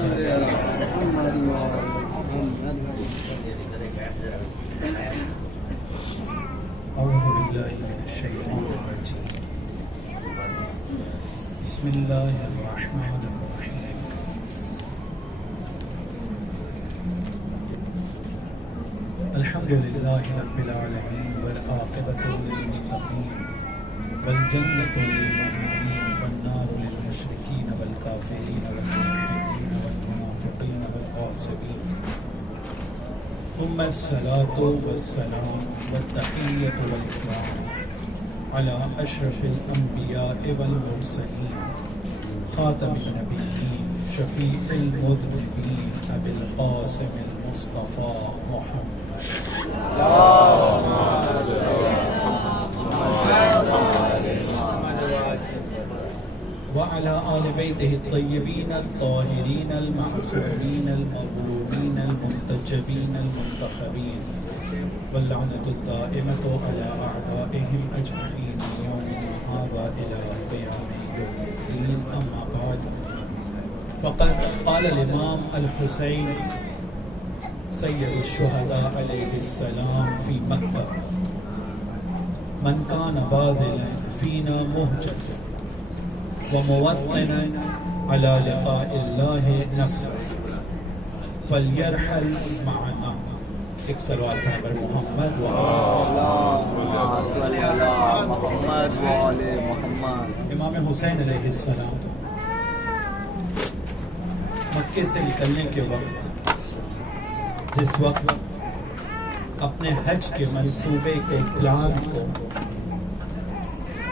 صل على محمد وعلى محمد. أعوذ بالله من الشيطان الرجيم. بسم الله الرحمن الرحيم. الحمد لله رب العالمين والعاقبة للمتقين والجنة للمؤمنين والنار للمشركين والكافرين والملحدين والمنافقين والغاصبين. ثم الصلاة والسلام والتحية والإكرام على أشرف الأنبياء والمرسلين خاتم النبيين شفيع المذنبين أبي القاسم المصطفى محمد. وعلى آل بيته الطيبين الطاهرين المعصومين المظلومين المنتجبين المنتخبين واللعنة الدائمة على أعدائهم أجمعين من يومنا هذا إلى قيام يوم الدين. أما بعد، فقد قال الإمام الحسين سید الشہداء علیہ السلام فی مکہ: من کان باذلا فینا مہجتا وموطنا علی لقاء اللہ نفسا فلیرحل معنا. ایک سلوات پر محمد امام حسین علیہ السلام مکے سے نکلنے کے وقت، جس وقت اپنے حج کے منصوبے کے پلان کو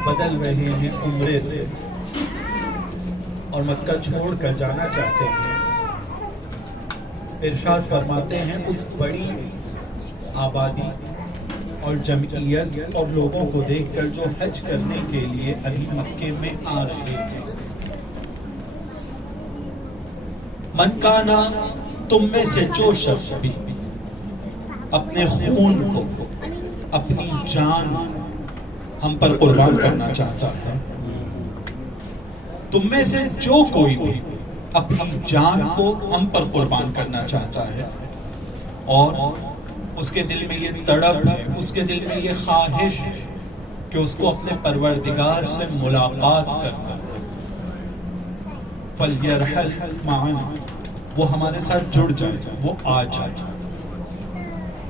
بدل رہے ہیں عمرے سے اور مکہ چھوڑ کر جانا چاہتے ہیں، ارشاد فرماتے ہیں اس بڑی آبادی اور جمعیت اور لوگوں کو دیکھ کر جو حج کرنے کے لیے ابھی مکے میں آ رہے ہیں: من کانا، تم میں سے جو شخص بھی اپنے خون کو، اپنی جان ہم پر قربان کرنا چاہتا ہے، تم میں سے جو کوئی بھی اپنی جان کو ہم پر قربان کرنا چاہتا ہے اور اس کے دل میں یہ تڑپ ہے، اس کے دل میں یہ خواہش ہے کہ اس کو اپنے پروردگار سے ملاقات کرنا ہے، فَلْيَرْحَلْ مَعَنَا، وہ ہمارے ساتھ جڑ جائے، وہ آ جائے.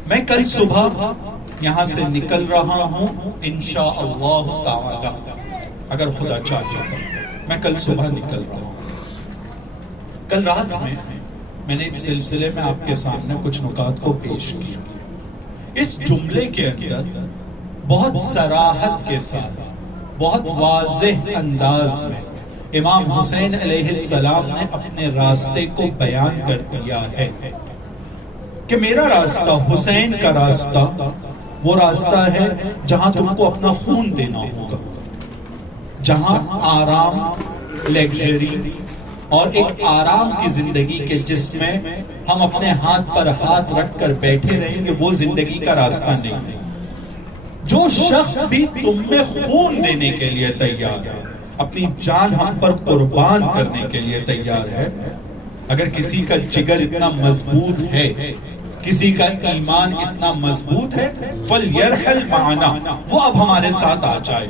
میں کل صبح یہاں سے نکل رہا ہوں انشاءاللہ تعالی، اگر خدا چاہے میں کل صبح نکل رہا ہوں. کل رات میں نے اس سلسلے میں آپ کے سامنے کچھ نکات کو پیش کیا. اس جملے کے اندر بہت صراحت کے ساتھ، بہت واضح انداز میں امام حسین علیہ السلام نے اپنے راستے کو بیان کر دیا ہے کہ میرا راستہ، حسین کا راستہ، وہ راستہ ہے جہاں تم کو اپنا خون دینا ہوگا، جہاں آرام، لیگژری اور ایک آرام کی زندگی کے جس میں ہم اپنے ہاتھ پر ہاتھ رکھ کر بیٹھے رہیں گے، وہ زندگی کا راستہ نہیں ہے. جو شخص بھی تم میں خون دینے کے لیے تیار ہے، اپنی جان ہم پر قربان کرنے کے لیے تیار ہے، اگر کسی کا جگر اتنا مضبوط ہے، کسی کا ایمان اتنا مضبوط ہے، فَلْيَرْحَلْ مَعَنَا، وہ اب ہمارے ساتھ آ جائے.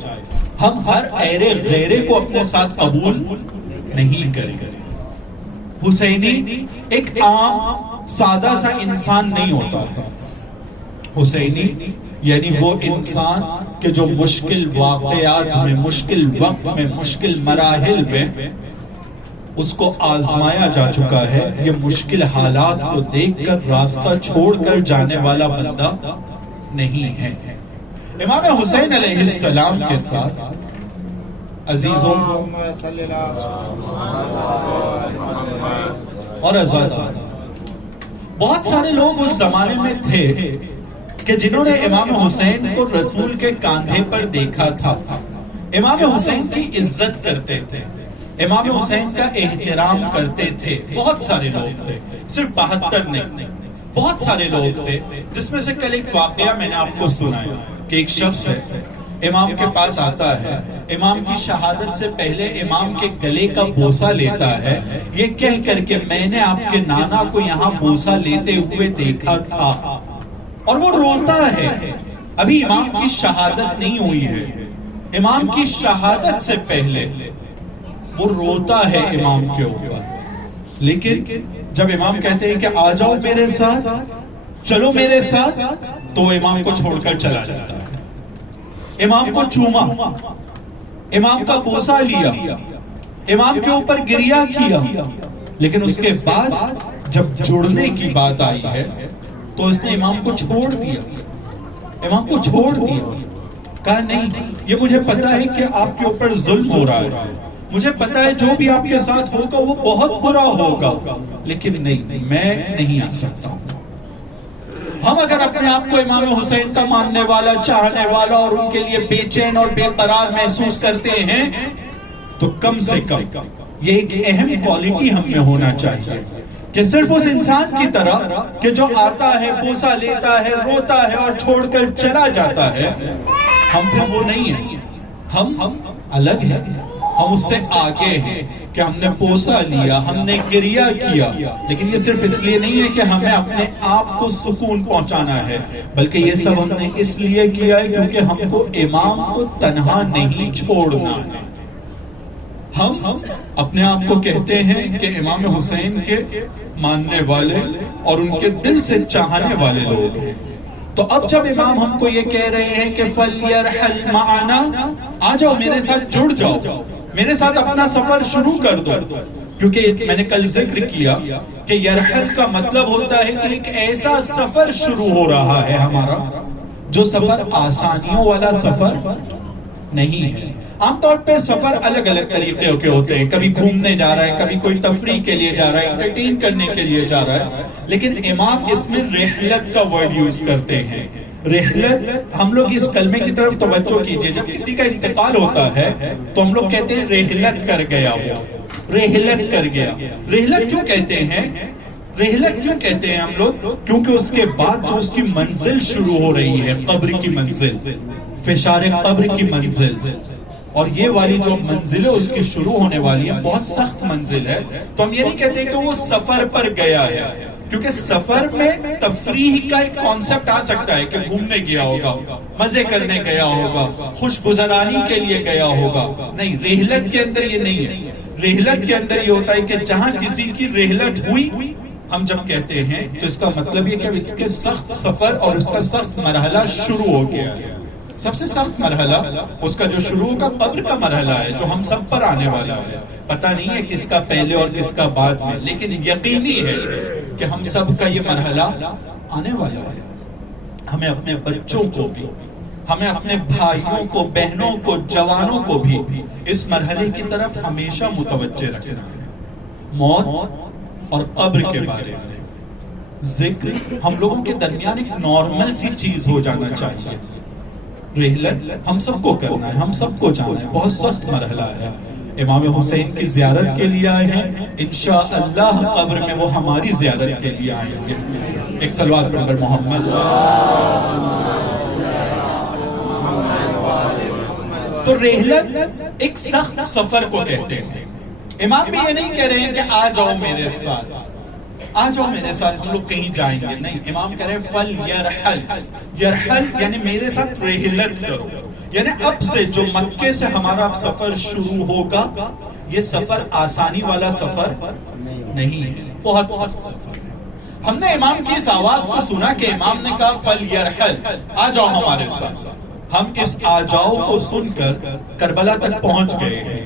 ہم ہر ایرے غیرے کو اپنے ساتھ قبول نہیں کریں گے. حسینی ایک عام سادہ سا انسان نہیں ہوتا ہے. حسینی یعنی وہ انسان کہ جو مشکل واقعات میں، مشکل وقت میں، مشکل مراحل میں اس کو آزمایا جا چکا ہے. یہ مشکل حالات کو دیکھ کر راستہ چھوڑ کر جانے والا بندہ نہیں ہے. امام حسین علیہ السلام کے ساتھ عزیزوں اور آزادان، بہت سارے لوگ اس زمانے میں تھے کہ جنہوں نے امام حسین کو رسول کے کاندھے پر دیکھا تھا، امام حسین کی عزت کرتے تھے، امام حسین کا احترام کرتے تھے. بہت سارے لوگ تھے، صرف 72 نہیں، بہت سارے لوگ تھے. جس میں سے کل ایک واقعہ میں نے آپ کو سنایا کہ ایک شخص ہے امام کے پاس آتا ہے، امام کی شہادت سے پہلے امام کے گلے کا بوسہ لیتا ہے، یہ کہہ کر کے میں نے آپ کے نانا کو یہاں بوسہ لیتے ہوئے دیکھا تھا، اور وہ روتا ہے۔ ابھی امام کی شہادت نہیں ہوئی ہے، امام کی شہادت سے پہلے وہ روتا ہے امام کے اوپر، لیکن جب امام کہتے ہیں کہ آ جاؤ میرے ساتھ، چلو میرے ساتھ، تو امام کو چھوڑ کر چلا جاتا ہے۔ امام کو چوما، امام کا بوسہ لیا، امام کے اوپر گریہ کیا، لیکن اس کے بعد جب جڑنے کی بات آئی ہے تو اس نے امام کو چھوڑ دیا، امام کو چھوڑ دیا، کہا نہیں، یہ مجھے پتا ہے کہ آپ کے اوپر ظلم ہو رہا ہے، مجھے پتا ہے جو بھی آپ کے ساتھ ہوگا وہ بہت برا ہوگا، لیکن نہیں، میں نہیں آ سکتا ہوں۔ ہم اگر اپنے آپ کو امام حسین کا ماننے والا، چاہنے والا اور ان کے لیے بے چین اور بے قرار محسوس کرتے ہیں تو کم سے کم یہ ایک اہم کوالٹی ہم میں ہونا چاہیے کہ صرف اس انسان کی طرح کہ جو آتا ہے، بوسہ لیتا ہے، روتا ہے اور چھوڑ کر چلا جاتا ہے، ہم پھر وہ نہیں ہیں، ہم الگ ہیں، ہم اس سے آگے ہیں کہ ہم نے بوسہ لیا، ہم نے گریہ کیا، لیکن یہ صرف اس لیے نہیں ہے کہ ہمیں اپنے آپ کو سکون پہنچانا ہے، بلکہ یہ سب ہم نے اس لیے کیا ہے کیونکہ ہم کو امام کو تنہا نہیں چھوڑنا ہے۔ ہم اپنے آپ کو کہتے ہیں کہ امام حسین کے ماننے والے اور ان کے دل سے چاہنے والے لوگ ہیں، تو اب جب امام ہم کو یہ کہہ رہے ہیں کہ فَلْيَرْحَلْ مَعَنَا، آ جاؤ میرے ساتھ، جڑ جاؤ، میرے ساتھ اپنا سفر شروع کر دو، کیونکہ میں نے کل ذکر کیا کہ یرحل کا مطلب ہوتا ہے کہ ایک ایسا سفر شروع ہو رہا ہے ہمارا جو سفر آسانیوں والا سفر نہیں ہے۔ عام طور پہ سفر الگ الگ طریقے کے ہوتے ہیں، کبھی گھومنے جا رہا ہے، کبھی کوئی تفریح کے لیے جا رہا ہے، انٹرٹین کرنے کے لیے جا رہا ہے، لیکن امام اس میں رحلت کا ورڈ یوز کرتے ہیں۔ رحلت، ہم لوگ اس کلمے کی طرف توجہ کیجئے، جب کسی کا انتقال ہوتا ہے تو ہم لوگ کہتے ہیں رحلت کر گیا وہ، رحلت کر گیا۔ رحلت کیوں کہتے ہیں؟ رحلت کیوں کہتے ہیں ہم لوگ؟ کیونکہ اس کے بعد جو اس کی منزل شروع ہو رہی ہے، قبر کی منزل، فشار قبر کی منزل، اور یہ والی جو منزل ہے اس کی شروع ہونے والی ہے، بہت سخت منزل ہے، تو ہم یہ نہیں کہتے کہ وہ سفر پر گیا ہے، کیونکہ سفر میں تفریح کا ایک کانسیپٹ آ سکتا ہے کہ گھومنے گیا ہوگا، مزے کرنے گیا ہوگا، خوش گزرانی کے لیے گیا ہوگا، نہیں، رحلت کے اندر یہ نہیں ہے۔ رحلت کے اندر یہ ہوتا ہے کہ جہاں کسی کی رحلت ہوئی، ہم جب کہتے ہیں تو اس کا مطلب یہ کہ اب اس کے سخت سفر اور اس کا سخت مرحلہ شروع ہو گیا ہے۔ سب سے سخت مرحلہ اس کا جو شروع کا قبر کا مرحلہ ہے، جو ہم سب پر آنے والا ہے، پتہ نہیں ہے کس کا پہلے اور کس کا بعد میں، لیکن یقینی ہے کہ ہم سب کا یہ مرحلہ آنے والا ہے۔ ہمیں اپنے بچوں کو بھی، ہمیں اپنے بھائیوں کو، بہنوں کو، جوانوں کو بھی اس مرحلے کی طرف ہمیشہ متوجہ رکھنا ہے۔ موت اور قبر کے بارے میں ذکر ہم لوگوں کے درمیان ایک نارمل سی چیز ہو جانا چاہیے۔ رحلت ہم سب کو کرنا ہے، ہم سب کو جانا ہے، بہت سخت مرحلہ ہے۔ امام حسین کی زیارت کے لیے آئے ہیں، انشاءاللہ قبر میں وہ ہماری زیارت کے لیے آئیں گے۔ ایک صلوات پڑھ کر محمد۔ تو رحلت ایک سخت سفر کو کہتے ہیں۔ امام بھی یہ نہیں کہہ رہے ہیں کہ آ جاؤ میرے ساتھ، آ جاؤ میرے ساتھ، ہم لوگ کہیں جائیں گے، نہیں، امام کہہ رہے ہیں فَلْيَرْحَلْ، یرحل یعنی میرے ساتھ رحلت کرو، یعنی اب سے جو مکے سے ہمارا اب سفر شروع ہوگا، یہ سفر آسانی والا سفر نہیں ہے، بہت سخت سفر ہے۔ ہم نے امام کی اس آواز کو سنا کہ امام نے کہا فَلْيَرْحَلْ، آ جاؤ ہمارے ساتھ، ہم اس آ جاؤ کو سن کر کربلا تک پہنچ گئے ہیں۔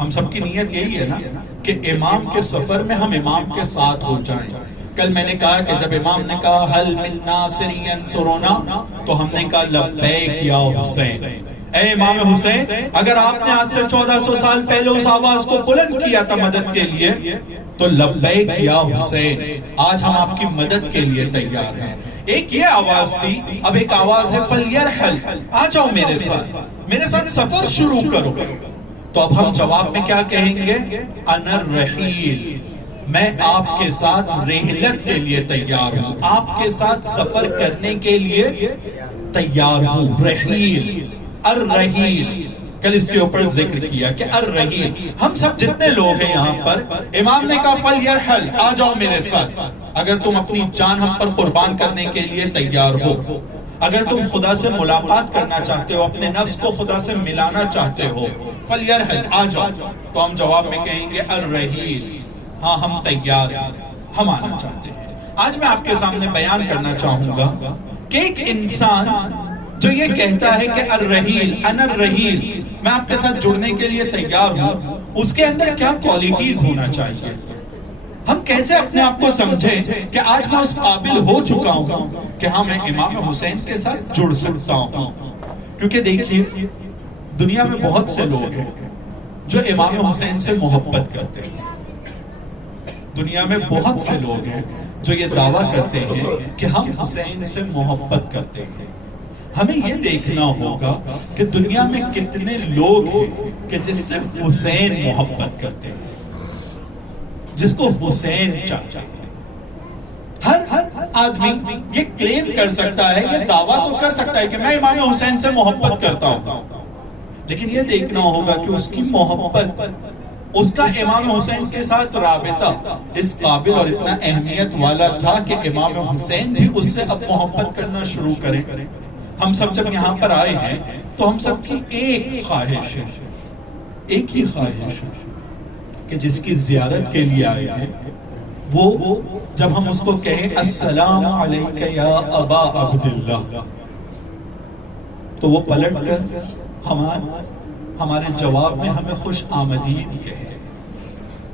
ہم سب کی نیت یہی ہے نا کہ امام کے سفر میں ہم امام کے ساتھ ہو جائیں۔ کل میں نے کہا کہ جب امام نے کہا حل من ناصر ینصرنا، تو ہم نے کہا لبیک یا حسین، اے امام حسین، اگر آپ نے آج سے 1400 سال پہلے اس آواز کو بلند کیا تھا مدد کے لیے، تو لبیک یا حسین، آج ہم آپ کی مدد کے لیے تیار ہیں۔ ایک یہ آواز تھی، اب ایک آواز ہے فَلْيَرْحَلْ، آ جاؤ میرے ساتھ سفر شروع کرو۔ تو اب ہم جواب میں کیا کہیں گے؟ انا الرحیل، میں آپ کے ساتھ رحلت کے لیے تیار ہوں، آپ کے ساتھ سفر کرنے کے لیے تیار ہوں۔ رحیل الرحیل، کل اس کے اوپر ذکر کیا کہ الرحیل، ہم سب جتنے لوگ ہیں یہاں پر، امام نے کہا فَلْيَرْحَلْ، آ جاؤ میرے ساتھ، اگر تم اپنی جان ہم پر قربان کرنے کے لیے تیار ہو، اگر تم خدا سے ملاقات کرنا چاہتے ہو، اپنے نفس کو خدا سے ملانا چاہتے ہو، فَلْيَرْحَلْ، آ جاؤ، تو ہم جواب میں کہیں گے الرحیل، ہاں ہم تیار ہیں، ہم آنا چاہتے ہیں۔ آج میں آپ کے سامنے بیان کرنا چاہوں گا کہ ایک انسان جو یہ کہتا ہے کہ الرحیل، انا الرحیل، میں آپ کے ساتھ جڑنے کے لیے تیار ہوں، اس کے اندر کیا کوالٹیز ہونا چاہیے؟ ہم کیسے اپنے آپ کو سمجھیں کہ آج میں اس قابل ہو چکا ہوں کہ ہاں میں امام حسین کے ساتھ جڑ سکتا ہوں؟ کیونکہ دیکھیے دنیا میں بہت سے لوگ ہیں جو امام حسین سے محبت کرتے ہیں، دنیا میں بہت سے لوگ ہیں جو یہ دعویٰ کرتے ہیں کہ ہم حسین سے محبت کرتے ہیں۔ ہمیں یہ دیکھنا ہوگا کہ دنیا میں کتنے لوگ ہیں کہ جس سے حسین محبت کرتے ہیں، جس کو حسین چاہتے ہیں۔ ہر آدمی یہ کلیم کر سکتا ہے، یہ دعویٰ تو کر سکتا ہے کہ میں امام حسین سے محبت کرتا ہوں، لیکن یہ دیکھنا ہوگا کہ اس کی محبت، اس کا امام حسین کے ساتھ رابطہ اس قابل اور اتنا اہمیت والا تھا کہ امام حسین بھی اس سے اب محبت کرنا شروع کریں۔ ہم سب جب یہاں پر آئے ہیں تو ہم سب کی ایک خواہش ہے، ایک ہی خواہش ہے کہ جس کی زیارت کے لیے آئے ہیں وہ جب ہم اس کو کہیں السلام علیکہ یا ابا عبداللہ، تو وہ پلٹ کر ہمارے جواب میں ہمیں خوش آمدید کہے۔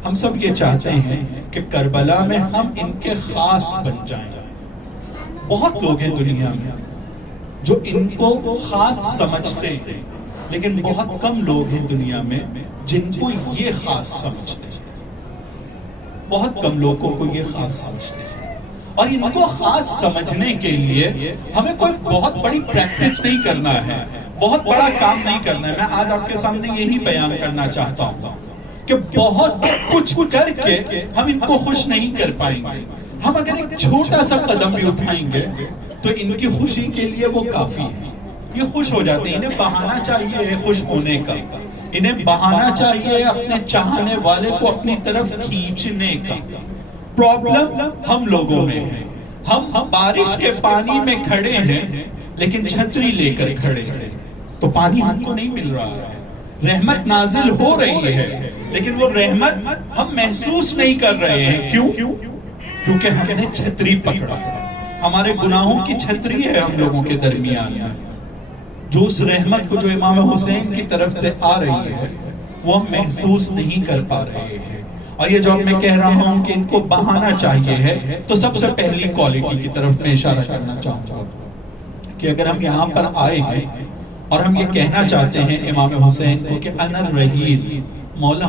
ہم سب یہ چاہتے ہیں کہ کربلا میں ہم ان کے خاص بن جائیں۔ بہت لوگ ہیں دنیا میں جو ان کو خاص سمجھتے ہیں، لیکن بہت کم لوگ ہیں دنیا میں جن کو یہ خاص سمجھتے ہیں، بہت کم لوگوں کو یہ خاص سمجھتے ہیں۔ اور ان کو خاص سمجھنے کے لیے ہمیں کوئی بہت بڑی پریکٹس نہیں کرنا ہے، بہت بڑا کام نہیں کرنا ہے۔ میں آج آپ کے سامنے یہی بیان کرنا چاہتا ہوں کہ بہت کچھ کر کے ہم ان کو خوش نہیں کر پائیں گے۔ ہم اگر ایک چھوٹا سا قدم بھی اٹھائیں گے تو ان کی خوشی کے لیے وہ کافی ہے۔ یہ خوش ہو جاتے ہیں، انہیں بہانہ چاہیے خوش ہونے کا، انہیں بہانہ چاہیے اپنے چاہنے والے کو اپنی طرف کھینچنے کا۔ پرابلم ہم لوگوں میں ہے، ہم بارش کے پانی میں کھڑے ہیں لیکن چھتری لے کر کھڑے ہیں تو پانی ہم کو نہیں مل رہا ہے، رحمت نازل ہو رہی ہے لیکن وہ رحمت ہم محسوس نہیں کر رہے ہیں۔ کیوں؟ کیونکہ ہم نے چھتری پکڑا، ہمارے گناہوں کی چھتری ہے ہم لوگوں کے درمیان میں، جو اس رحمت کو جو امام حسین کی طرف سے آ رہی ہے وہ ہم محسوس نہیں کر پا رہے ہیں۔ اور یہ جو اب میں کہہ رہا ہوں کہ ان کو بہانا چاہیے ہے، تو سب سے پہلی کوالٹی کی طرف میں اشارہ کرنا چاہوں گا کہ اگر ہم یہاں پر آئے ہیں اور ہم یہ کہنا چاہتے ہیں امام حسین کو کہ انا الرحیل، مولا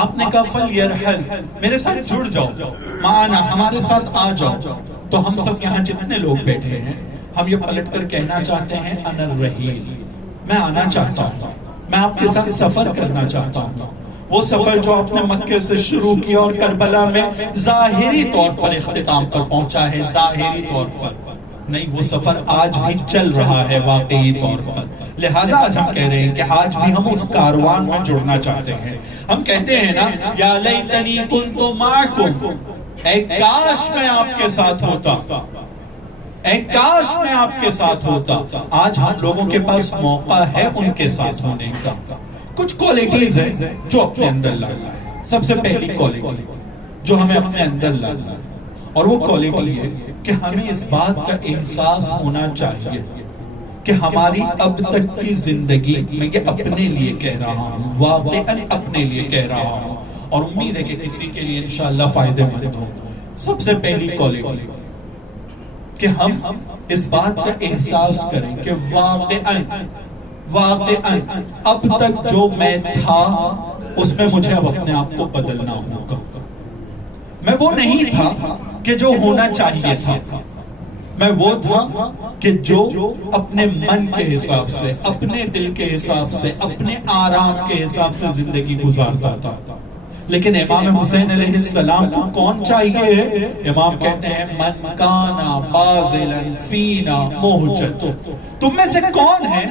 آپ نے کہا فَلْيَرْحَلْ، میرے ساتھ جڑ جاؤ، معنا ہمارے ساتھ آ جاؤ، تو ہم سب یہاں جتنے لوگ بیٹھے ہیں ہم یہ پلٹ کر کہنا چاہتے ہیں انا الرحیل، میں آنا چاہتا ہوں، میں آپ کے ساتھ سفر کرنا چاہتا ہوں۔ وہ سفر جو آپ نے مکے سے شروع کیا اور کربلا میں ظاہری طور پر اختتام پر پہنچا ہے، ظاہری طور پر نہیں، وہ سفر آج بھی چل رہا ہے واقعی طور پر۔ لہٰذا آج ہم کہہ رہے ہیں کہ آج بھی ہم اس کاروان میں جڑنا چاہتے ہیں۔ ہم کہتے ہیں نا یا لیتنی کنت معکم، اے کاش میں آپ کے ساتھ ہوتا، اے کاش میں آپ کے ساتھ ہوتا۔ آج ہم لوگوں کے پاس موقع ہے ان کے ساتھ ہونے کا۔ کچھ کوالٹیز ہیں جو اپنے اندر لانا ہے۔ سب سے پہلی کوالٹی جو ہمیں اپنے اندر لانا ہے اور وہ کوالٹی ہے کہ ہمیں اس بات کا احساس ہونا چاہیے کہ ہماری اب تک کی زندگی، میں یہ اپنے لیے کہہ رہا ہوں، واقعاً اپنے لیے کہہ رہا ہوں اور امید ہے کہ کسی کے لیے انشاءاللہ فائدہ مند ہو۔ سب سے پہلی کوالٹی کہ ہم اس بات کا احساس کریں کہ واقعاً اب تک جو میں تھا اس میں مجھے اب اپنے آپ کو بدلنا ہوگا۔ میں وہ نہیں تھا کہ جو ہونا چاہیے تھا، میں وہ تھا کہ جو اپنے من کے حساب سے، اپنے دل کے حساب سے، اپنے آرام کے حساب سے زندگی گزارتا تھا۔ لیکن امام حسین علیہ السلام کو کون چاہیے؟ امام کہتے ہیں من کانا بازلا فینا محجت، تم میں سے کون ہے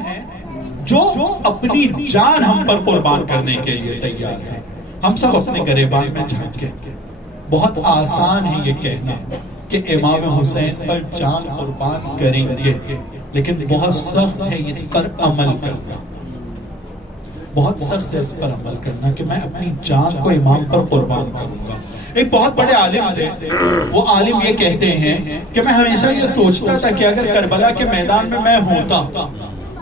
جو اپنی جان ہم پر قربان کرنے کے لیے تیار ہے. ہم سب اپنے گریبان میں جھانکے. بہت آسان ہے یہ کہنا کہ امام حسین پر جان قربان کریں گے، لیکن بہت سخت ہے اس پر عمل کرنا. بہت سخت ہے اس پر عمل کرنا کہ میں اپنی جان کو امام پر قربان کروں گا. ایک بہت بڑے عالم تھے، وہ عالم یہ کہتے ہیں کہ میں ہمیشہ یہ سوچتا تھا کہ اگر کربلا کے میدان میں ہوتا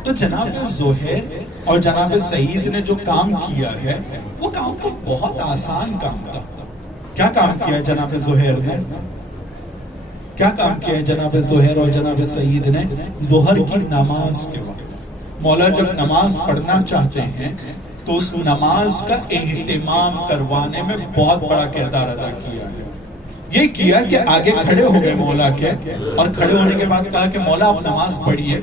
تو جناب زہیر اور جناب سعید نے جو کام کیا ہے وہ کام تو بہت آسان کام تھا. کیا کام کیا جناب زہیر نے؟ کیا کام کیا جناب زہیر اور جناب سعید نے؟ ظہر کی نماز کے وقت مولا جب نماز پڑھنا چاہتے ہیں تو اس نماز کا اہتمام کروانے میں بہت بڑا کردار ادا کیا ہے. یہ کیا کہ آگے کھڑے ہو گئے مولا کے، اور کھڑے ہونے کے بعد کہا کہ مولا آپ نماز پڑھیے.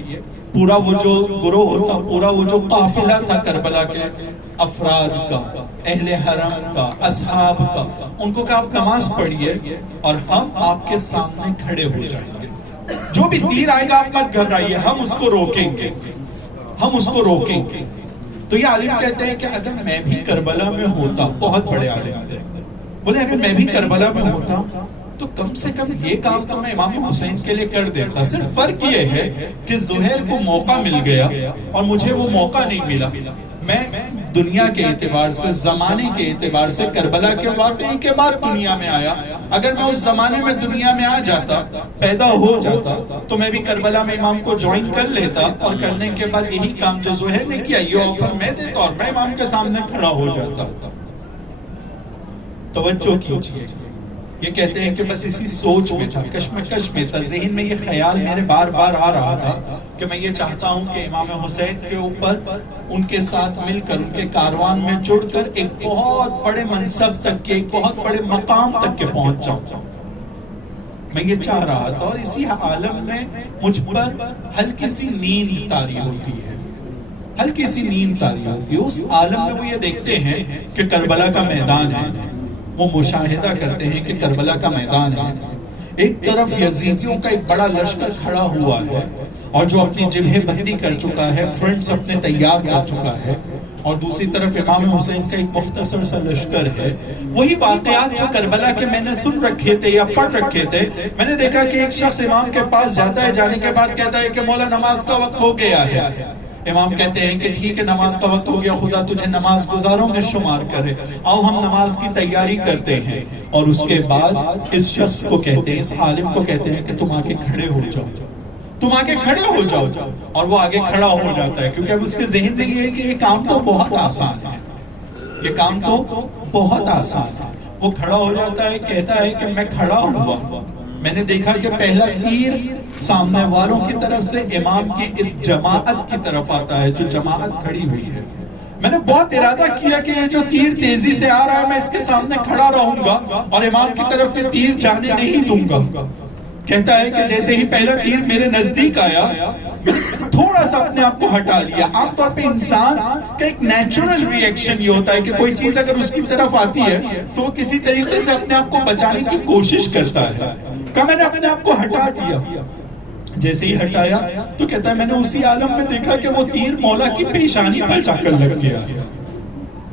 پورا وہ جو گروہ ہوتا، پورا وہ جو قافلہ تھا کربلا کے افراد کا، اہل حرم کا، اصحاب کا، ان کو کہا آپ نماز پڑھیے اور ہم آپ کے سامنے کھڑے ہو جائیں گے. جو بھی تیر آئے گا آپ مت گھبرائیے، ہم اس کو روکیں گے، ہم اس کو روکیں گے. تو یہ عالم کہتے ہیں کہ اگر میں بھی کربلا میں ہوتا، بہت بڑے عالم تھے، بولے اگر میں بھی کربلا میں ہوتا تو کم سے کم یہ کام تو میں امام حسین کے لیے کر دیتا. صرف فرق یہ ہے کہ زہیر کو موقع مل گیا اور مجھے وہ موقع نہیں ملا. میں دنیا کے اعتبار سے، زمانے کے اعتبار سے کربلا کے واقعے کے بعد دنیا میں آیا. اگر میں اس زمانے میں دنیا میں آ جاتا، پیدا ہو جاتا، تو میں بھی کربلا میں امام کو جوائن کر لیتا، اور کرنے کے بعد یہی کام جو زہیر نے کیا یہ آفر میں دیتا اور میں امام کے سامنے کھڑا ہو جاتا. توجہ کیجئے، یہ کہتے ہیں کہ بس اسی سوچ میں تھا، کشمکش میں تھا، ذہن میں یہ خیال میرے بار بار آ رہا تھا کہ میں یہ چاہتا ہوں کہ امام حسین کے اوپر ان کے ساتھ مل کر، ان کے کاروان میں جڑ کر ایک بہت بڑے منصب تک کے، ایک بہت بڑے مقام تک کے پہنچ جاؤں. میں یہ چاہ رہا تھا، اور اسی عالم میں مجھ پر ہلکی سی نیند طاری ہوتی ہے، ہلکی سی نیند طاری ہوتی ہے. اس عالم میں وہ یہ دیکھتے ہیں کہ کربلا کا میدان ہے، وہ مشاہدہ کرتے ہیں کہ کربلا کا میدان ہے. ایک طرف یزیدیوں کا ایک بڑا لشکر کھڑا ہوا ہے اور جو اپنی جبہے بندی کر چکا ہے، فرنٹس اپنے تیار کر چکا ہے، اور دوسری طرف امام حسین کا ایک مختصر سا لشکر ہے. وہی واقعات جو کربلا کے میں نے سن رکھے تھے یا پڑھ رکھے تھے. میں نے دیکھا کہ ایک شخص امام کے پاس جاتا ہے، جانے کے بعد کہتا ہے کہ مولا نماز کا وقت ہو گیا ہے. امام کہتے ہیں کہ ٹھیک ہے نماز کا وقت ہو گیا، خدا تجھے نماز گزاروں میں شمار کرے، آؤ ہم نماز کی تیاری کرتے ہیں. اور اس کے بعد اس شخص کو کہتے ہیں، اس عالم کو کہتے ہیں کہ تم آگے کھڑے ہو جاؤ، تم آگے کھڑے ہو جاؤ. اور وہ آگے کھڑا ہو جاتا ہے، کیونکہ اب اس کے ذہن میں یہ ہے کہ یہ کام تو بہت آسان ہے، یہ کام تو بہت آسان ہے. وہ کھڑا ہو جاتا ہے، کہتا ہے کہ میں کھڑا ہوا، میں نے دیکھا کہ پہلا تیر سامنے والوں کی طرف سے امام کی اس جماعت کی طرف آتا ہے جو جماعت کھڑی ہوئی ہے. میں نے بہت ارادہ کیا کہ یہ جو تیر تیزی سے آ رہا ہے میں اس کے سامنے کھڑا رہوں گا اور امام کی طرف یہ تیر جانے نہیں دوں گا. کہتا ہے کہ جیسے ہی پہلا تیر میرے نزدیک آیا، میں نے تھوڑا سا اپنے آپ کو ہٹا لیا. عام طور پہ انسان کا ایک نیچرل ری ایکشن یہ ہوتا ہے کہ کوئی چیز اگر اس کی طرف آتی ہے تو وہ کسی طریقے سے اپنے آپ کو بچانے کی کوشش کرتا ہے. کہ میں نے اپنے آپ کو ہٹا دیا. جیسے ہی ہٹایا تو کہتا ہے میں نے اسی عالم میں دیکھا کہ وہ تیر مولا کی پیشانی پر جا کر لگ گیا.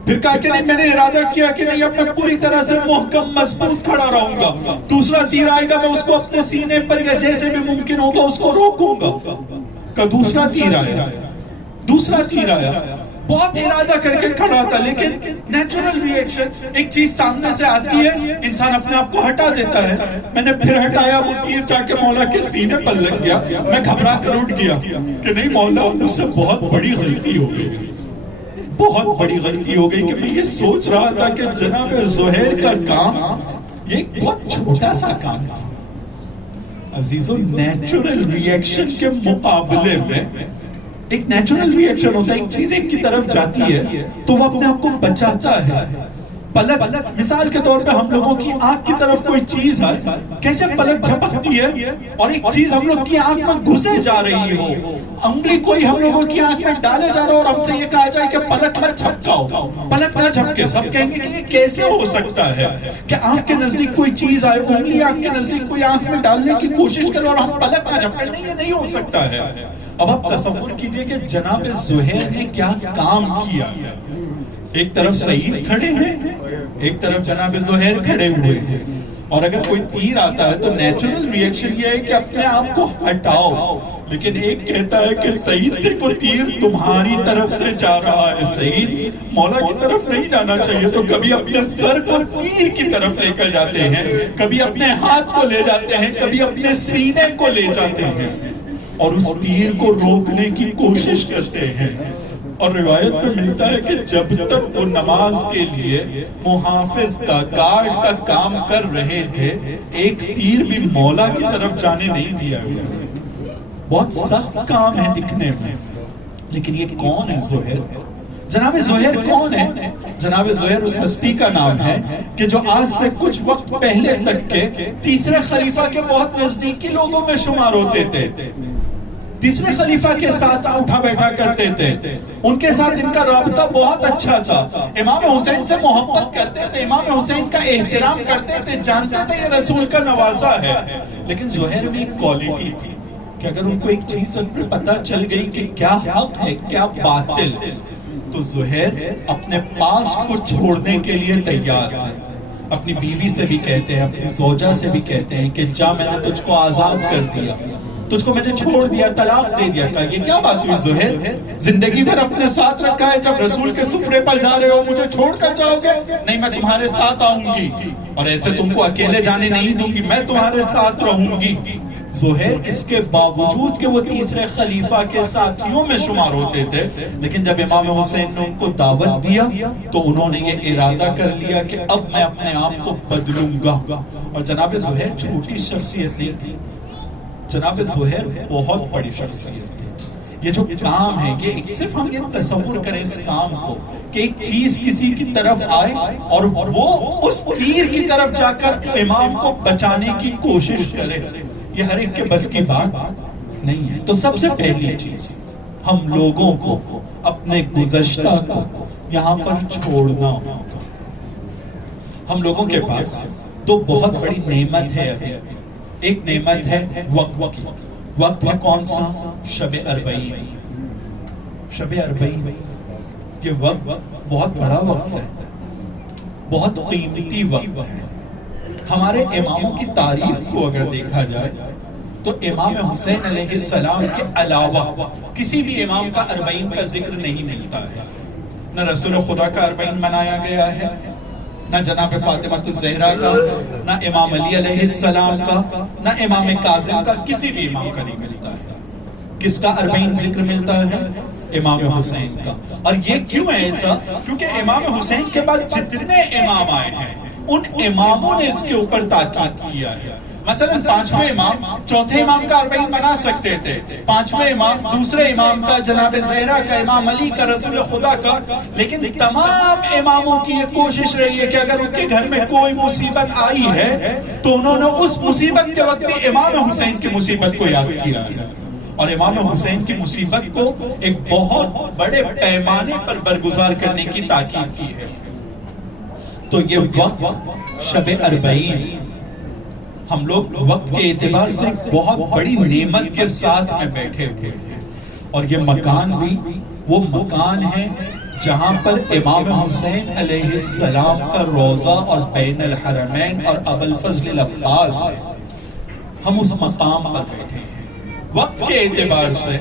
پھر کہا کہ نہیں، میں نے ارادہ کیا کہ نہیں، اب میں پوری طرح سے محکم مضبوط کھڑا رہوں گا. دوسرا تیر آئے گا میں اس کو اپنے سینے پر یا جیسے بھی ممکن ہوگا اس کو روکوں گا. کہ دوسرا تیر آیا، دوسرا تیر آیا. بہت ارادہ کر کے کھڑا تھا، لیکن نیچرل ری ایکشن، ایک چیز سامنے سے آتی ہے انسان اپنے آپ کو ہٹا دیتا ہے. میں نے پھر ہٹایا، وہ تیر جا کے مولا کے سینے پر لگ گیا. میں گھبرا کر اٹھ گیا کہ نہیں مولا، مجھ سے بہت بڑی غلطی ہو گئی، بہت بڑی غلطی ہو گئی. کہ میں یہ سوچ رہا تھا کہ جناب زہیر کا کام یہ ایک بہت چھوٹا سا کام تھا. عزیزو، نیچرل ری ایکشن کے مقابلے میں ایک نیچرل ری ایکشن ہوتا ہے، ایک چیز ایک کی طرف جاتی ہے تو وہ اپنے آپ کو بچاتا ہے. پلک، مثال کے طور پہ ہم لوگوں کی آنکھ کی طرف کوئی چیز ہے، کیسے پلک جھپکتی ہے اور ایک چیز ہم لوگ کی آنکھ میں گھسے جا رہی ہو، انگلی کوئی ہم لوگوں کی آنکھ میں ڈالے جا رہا ہو اور ہم سے یہ کہا جائے کہ پلک نہ جھپکاؤ، پلک نہ جھپکے. سب کہیں گے کہ یہ کیسے ہو سکتا ہے کہ آنکھ کے نزدیک کوئی چیز آئے، انگلی آنکھ کے نزدیک کوئی آنکھ میں ڈالنے کی کوشش کرے اور ہم پلک نہ جھپکے. نہیں، یہ نہیں ہو سکتا ہے. اب آپ تصور کیجئے کہ جناب زہیر نے کیا کام کیا. ایک طرف سعید کھڑے ہیں, ایک طرف جناب زہیر کھڑے ہوئے ہیں, اور اگر کوئی تیر آتا ہے تو نیچرل ریئیکشن یہ ہے کہ اپنے آپ کو ہٹاؤ, لیکن ایک کہتا ہے کہ سعید دیکھو تیر تمہاری طرف سے جا رہا ہے, سعید مولا کی طرف نہیں جانا چاہیے. تو کبھی اپنے سر کو تیر کی طرف لے کر جاتے ہیں, کبھی اپنے ہاتھ کو لے جاتے ہیں, کبھی اپنے سینے کو لے جاتے ہیں اور اس تیر کو روکنے کی کوشش کرتے ہیں. اور روایت میں ملتا ہے کہ جب تک وہ نماز کے لیے محافظ کا, گارڈ کا کام کر رہے تھے, ایک تیر بھی مولا کی طرف جانے نہیں دیا گیا. بہت سخت کام ہے دکھنے میں, لیکن یہ کون ہے زہیر؟ جناب زہیر کون ہے؟ جناب زہیر اس ہستی کا نام ہے کہ جو آج سے کچھ وقت پہلے تک کے تیسرے خلیفہ کے بہت نزدیکی لوگوں میں شمار ہوتے تھے. تیسرے خلیفہ کے ساتھ اٹھا بیٹھا کرتے تھے, ان کے ساتھ ان کا رابطہ بہت اچھا تھا, امام حسین سے محبت کرتے تھے, امام حسین کا احترام کرتے تھے, جانتے تھے یہ رسول کا نواسا ہے. لیکن زہیر میں ایک کوالٹی تھی کہ اگر ان کو ایک چیز پتہ چل گئی کہ کیا حق ہے کیا باطل ہے, تو زہیر اپنے پاس کو چھوڑنے کے لیے تیار تھے. اپنی بیوی سے بھی کہتے ہیں, اپنی زوجہ سے بھی کہتے ہیں کہ جا میں نے تجھ کو آزاد کر دیا, تجھ کو میں نے چھوڑ دیا, طلاق دے دیا. کہا یہ کیا بات ہوئی زہیر؟ زندگی بھر اپنے ساتھ رکھا ہے, جب رسول کے سفرے پر جا رہے ہو مجھے چھوڑ کر جاؤ گے؟ نہیں, میں تمہارے ساتھ آؤں گی, اور ایسے تم کو اکیلے جانے نہیں دوں گی, میں تمہارے ساتھ رہوں گی. زہیر اس کے باوجود کہ وہ تیسرے خلیفہ کے ساتھیوں میں شمار ہوتے تھے, لیکن جب امام حسین نے ان کو دعوت دیا تو انہوں نے یہ ارادہ کر لیا کہ اب میں اپنے آپ کو بدلوں گا. اور جناب زہیر چھوٹی شخصیت نہیں تھی, جناب زہیر بہت بڑی شخصیت تھی. یہ جو کام ہے, یہ صرف ہم یہ تصور کریں اس کام کو کہ ایک چیز کسی کی طرف آئے اور وہ اس تیر کی طرف جا کر امام کو بچانے کی کوشش کرے, یہ ہر ایک کے بس کی بات نہیں ہے. تو سب سے پہلی چیز, ہم لوگوں کو اپنے گزشتہ کو یہاں پر چھوڑنا ہوگا. ہم لوگوں کے پاس تو بہت بڑی نعمت ہے ابھی. ایک نعمت ہے وقت کی. وقت ہے کون سا؟ شب اربعین. شب اربعین یہ وقت بہت بڑا وقت ہے, بہت قیمتی وقت ہے. ہمارے اماموں کی تاریخ کو اگر دیکھا جائے تو امام حسین علیہ السلام کے علاوہ کسی بھی امام کا اربعین کا ذکر نہیں ملتا ہے. نہ رسول خدا کا اربعین منایا گیا ہے, نہ جناب فاطمہ الزہرا کا, نہ امام علی علیہ السلام کا, نہ امام کاظم کا, کسی بھی امام کا نہیں ملتا ہے. کس کا اربعین ذکر ملتا ہے؟ امام حسین کا. اور یہ کیوں ہے ایسا؟ کیونکہ امام حسین کے بعد جتنے امام آئے ہیں ان اماموں نے اس کے اوپر تاکید کیا ہے. مثلا پانچویں امام چوتھے امام کا اربعین بنا سکتے تھے, پانچویں امام دوسرے امام کا, جناب زہرا کا, امام علی کا, رسول خدا کا, لیکن تمام اماموں کی یہ کوشش رہی ہے کہ اگر ان کے گھر میں کوئی مصیبت آئی ہے تو انہوں نے اس مصیبت کے وقت بھی امام حسین کی مصیبت کو یاد کیا ہے, اور امام حسین کی مصیبت کو ایک بہت بڑے پیمانے پر برگزار کرنے کی تاکید کی ہے. تو یہ وقت شب اربعین ہم لوگ وقت کے اعتبار سے بہت بڑی نعمت کے ساتھ میں بیٹھے ہوئے ہیں. اور یہ مکان بھی وہ مکان ہے جہاں پر امام حسین علیہ السلام کا روضہ اور بین الحرمین اور ابو الفضل العباس ہے. ہم اس مقام پر بیٹھے ہیں. وقت کے اعتبار سے,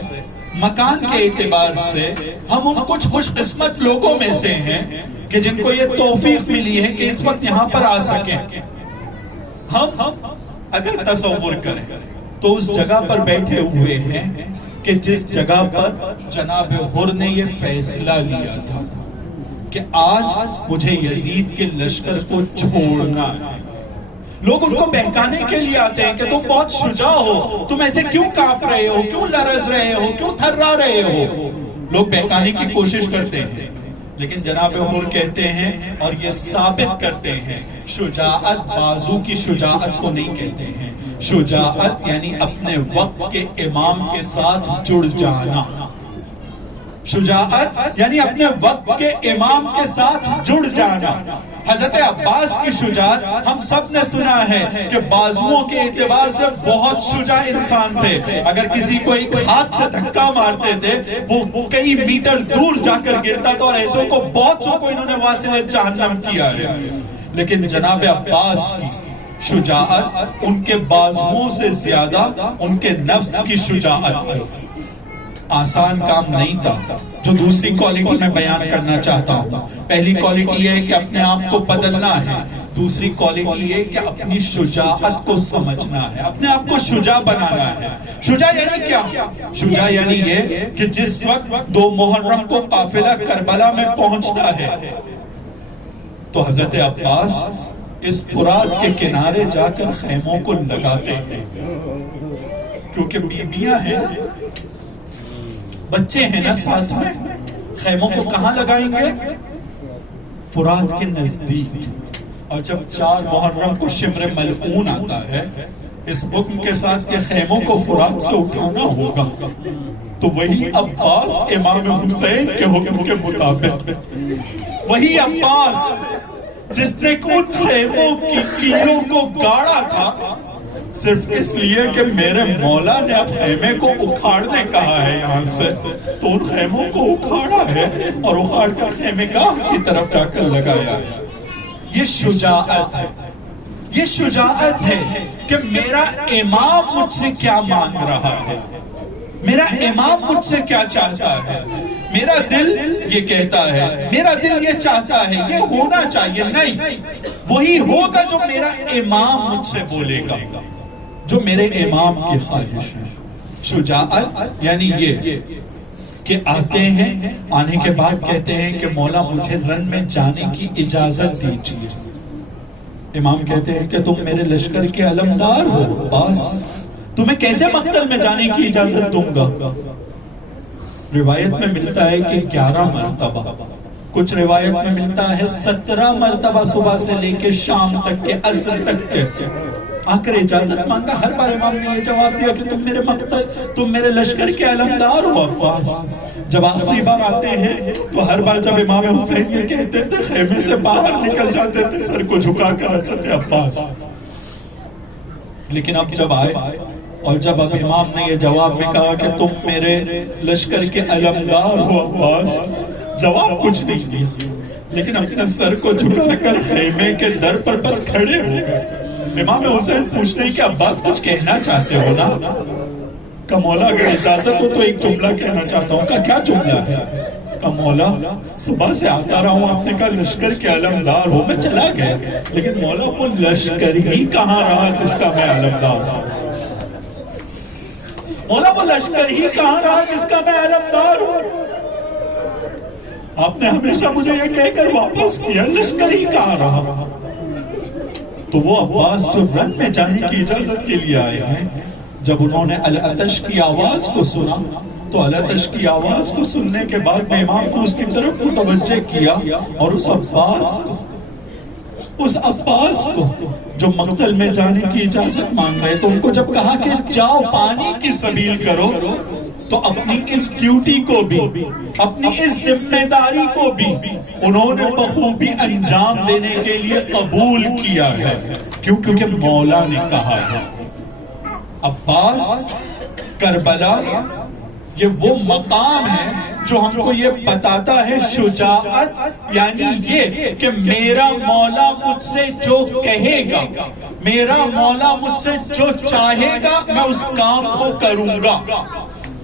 مکان کے اعتبار سے ہم ان کچھ خوش قسمت لوگوں میں سے ہیں کہ جن کو یہ توفیق ملی ہے کہ اس وقت یہاں پر آ سکیں. ہم اگر تصور کریں تو اس جگہ پر بیٹھے ہوئے ہیں کہ جس جگہ پر جناب حر نے یہ فیصلہ لیا تھا کہ آج مجھے یزید کے لشکر کو چھوڑنا ہے. لوگ ان کو بہکانے کے لیے آتے ہیں کہ تم بہت شجاع ہو, تم ایسے کیوں کانپ رہے ہو, کیوں لرز رہے ہو, کیوں تھرا رہے ہو. لوگ بہکانے کی کوشش کرتے ہیں, لیکن جناب حر کہتے ہیں اور یہ ثابت کرتے ہیں, شجاعت بازو کی شجاعت کو نہیں کہتے ہیں. شجاعت یعنی اپنے وقت کے امام کے ساتھ جڑ جانا. شجاعت یعنی اپنے وقت کے امام کے ساتھ جڑ جانا. حضرت عباس کی شجاعت ہم سب نے سنا ہے کہ بازوؤں کے اعتبار سے بہت شجاع انسان تھے. اگر کسی کو ایک ہاتھ سے دھکا مارتے تھے وہ کئی میٹر دور جا کر گرتا تھا, اور ایسوں کو بہت سو کو انہوں نے واصل جہنم کیا ہے. لیکن جناب عباس کی شجاعت ان کے بازوؤں سے زیادہ ان کے نفس کی شجاعت تھی. آسان کام نہیں تھا جو دوسری کوالٹی میں بیان کرنا چاہتا ہوں. پہلی کوالٹی یہ ہے کہ اپنے آپ کو بدلنا ہے, دوسری کوالٹی یہ کہ اپنی شجاعت کو سمجھنا ہے, اپنے آپ کو شجاع بنانا ہے. شجاع یعنی کیا؟ شجاع یعنی یہ کہ جس وقت 2 محرم کو قافلہ کربلا میں پہنچتا ہے تو حضرت عباس اس فرات کے کنارے جا کر خیموں کو لگاتے ہیں, کیونکہ بیویاں ہیں, بچے ہیں نا ساتھ میں. خیموں کو کہاں لگائیں گے؟ فرات کے نزدیک. اور جب 4 محرم کو شمر ملعون آتا ہے اس حکم کے ساتھ کہ خیموں کو فرات سے اٹھانا ہوگا, تو وہی عباس امام حسین کے حکم کے مطابق, وہی عباس جس نے ان خیموں کی کیلوں کو گاڑا تھا صرف اس لیے کہ میرے مولا نے اب خیمے کو اکھاڑنے کہا ہے یہاں سے, تو ان خیموں کو اکھاڑا ہے اور اکھاڑ کر خیمے گاہ کی طرف جا کر لگایا ہے. یہ شجاعت ہے, یہ شجاعت ہے کہ میرا امام مجھ سے کیا مانگ رہا ہے, میرا امام مجھ سے کیا چاہتا ہے. میرا دل یہ کہتا ہے, میرا دل یہ چاہتا ہے, یہ ہونا چاہیے, نہیں وہی ہوگا جو میرا امام مجھ سے بولے گا, جو میرے امام کی خواہش ہے. شجاعت یعنی یہ کہ آتے ہیں, آنے کے بعد کہتے ہیں کہ مولا مجھے رن میں جانے کی اجازت دیجیے. امام کہتے ہیں کہ تم میرے لشکر کے علمدار ہو عباس, تمہیں کیسے مقتل میں جانے کی اجازت دوں گا. روایت میں ملتا ہے کہ 11 مرتبہ, کچھ روایت میں ملتا ہے 17 مرتبہ صبح سے لے کے شام تک کے عصر تک کے آ کر اجازت مانگا. ہر بار امام نے یہ جواب دیا کہ تم میرے مقتل, تم میرے لشکر کے علمدار ہو عباس. جب آخری بار آتے ہیں تو ہر بار جب امام حسین یہ کہتے تھے خیمے سے باہر نکل جاتے تھے سر کو جھکا کر حضرت عباس. لیکن اب جب آئے اور جب اب امام نے یہ جواب میں کہا کہ تم میرے لشکر کے علمدار ہو عباس, جواب کچھ نہیں دیا لیکن اپنے سر کو جھکا کر خیمے کے در پر بس کھڑے ہو گئے. امام حسین پوچھتے ہیں کہ عباس کچھ کہنا چاہتے ہو نا؟ کہ مولا اگر اجازت ہو تو ایک جملہ کہنا چاہتا ہوں. کہ کیا جملہ ہے؟ کہ مولا صبح سے آتا رہا ہوں, آپ نے کہا لشکر کے علمدار ہو, میں چلا گیا, لیکن مولا وہ لشکر ہی کہاں رہا جس کا میں علمدار ہوں. مولا وہ لشکر ہی کہاں رہا جس کا میں علمدار ہوں. آپ نے ہمیشہ مجھے یہ کہہ کر واپس کیا, لشکر ہی کہاں رہا. تو وہ عباس جو رن میں جانے کی اجازت کے لیے آئے ہیں, جب انہوں نے العطش کی آواز کو سنا تو العطش کی آواز کو سننے کے بعد میں امام کو اس کی طرف متوجہ کیا, اور اس عباس کو جو مقتل میں جانے کی اجازت مانگ رہے, تو ان کو جب کہا کہ جاؤ پانی کی سبیل کرو, تو اپنی اس ڈیوٹی کو بھی, اپنی اس ذمہ داری کو بھی انہوں نے بخوبی انجام دینے کے لیے قبول کیا ہے. کیونکہ مولا نے کہا ہے. عباس کربلا یہ وہ مقام ہے جو ہم کو یہ بتاتا ہے شجاعت یعنی یہ کہ میرا مولا مجھ سے جو کہے گا, میرا مولا مجھ سے جو چاہے گا میں اس کام کو کروں گا.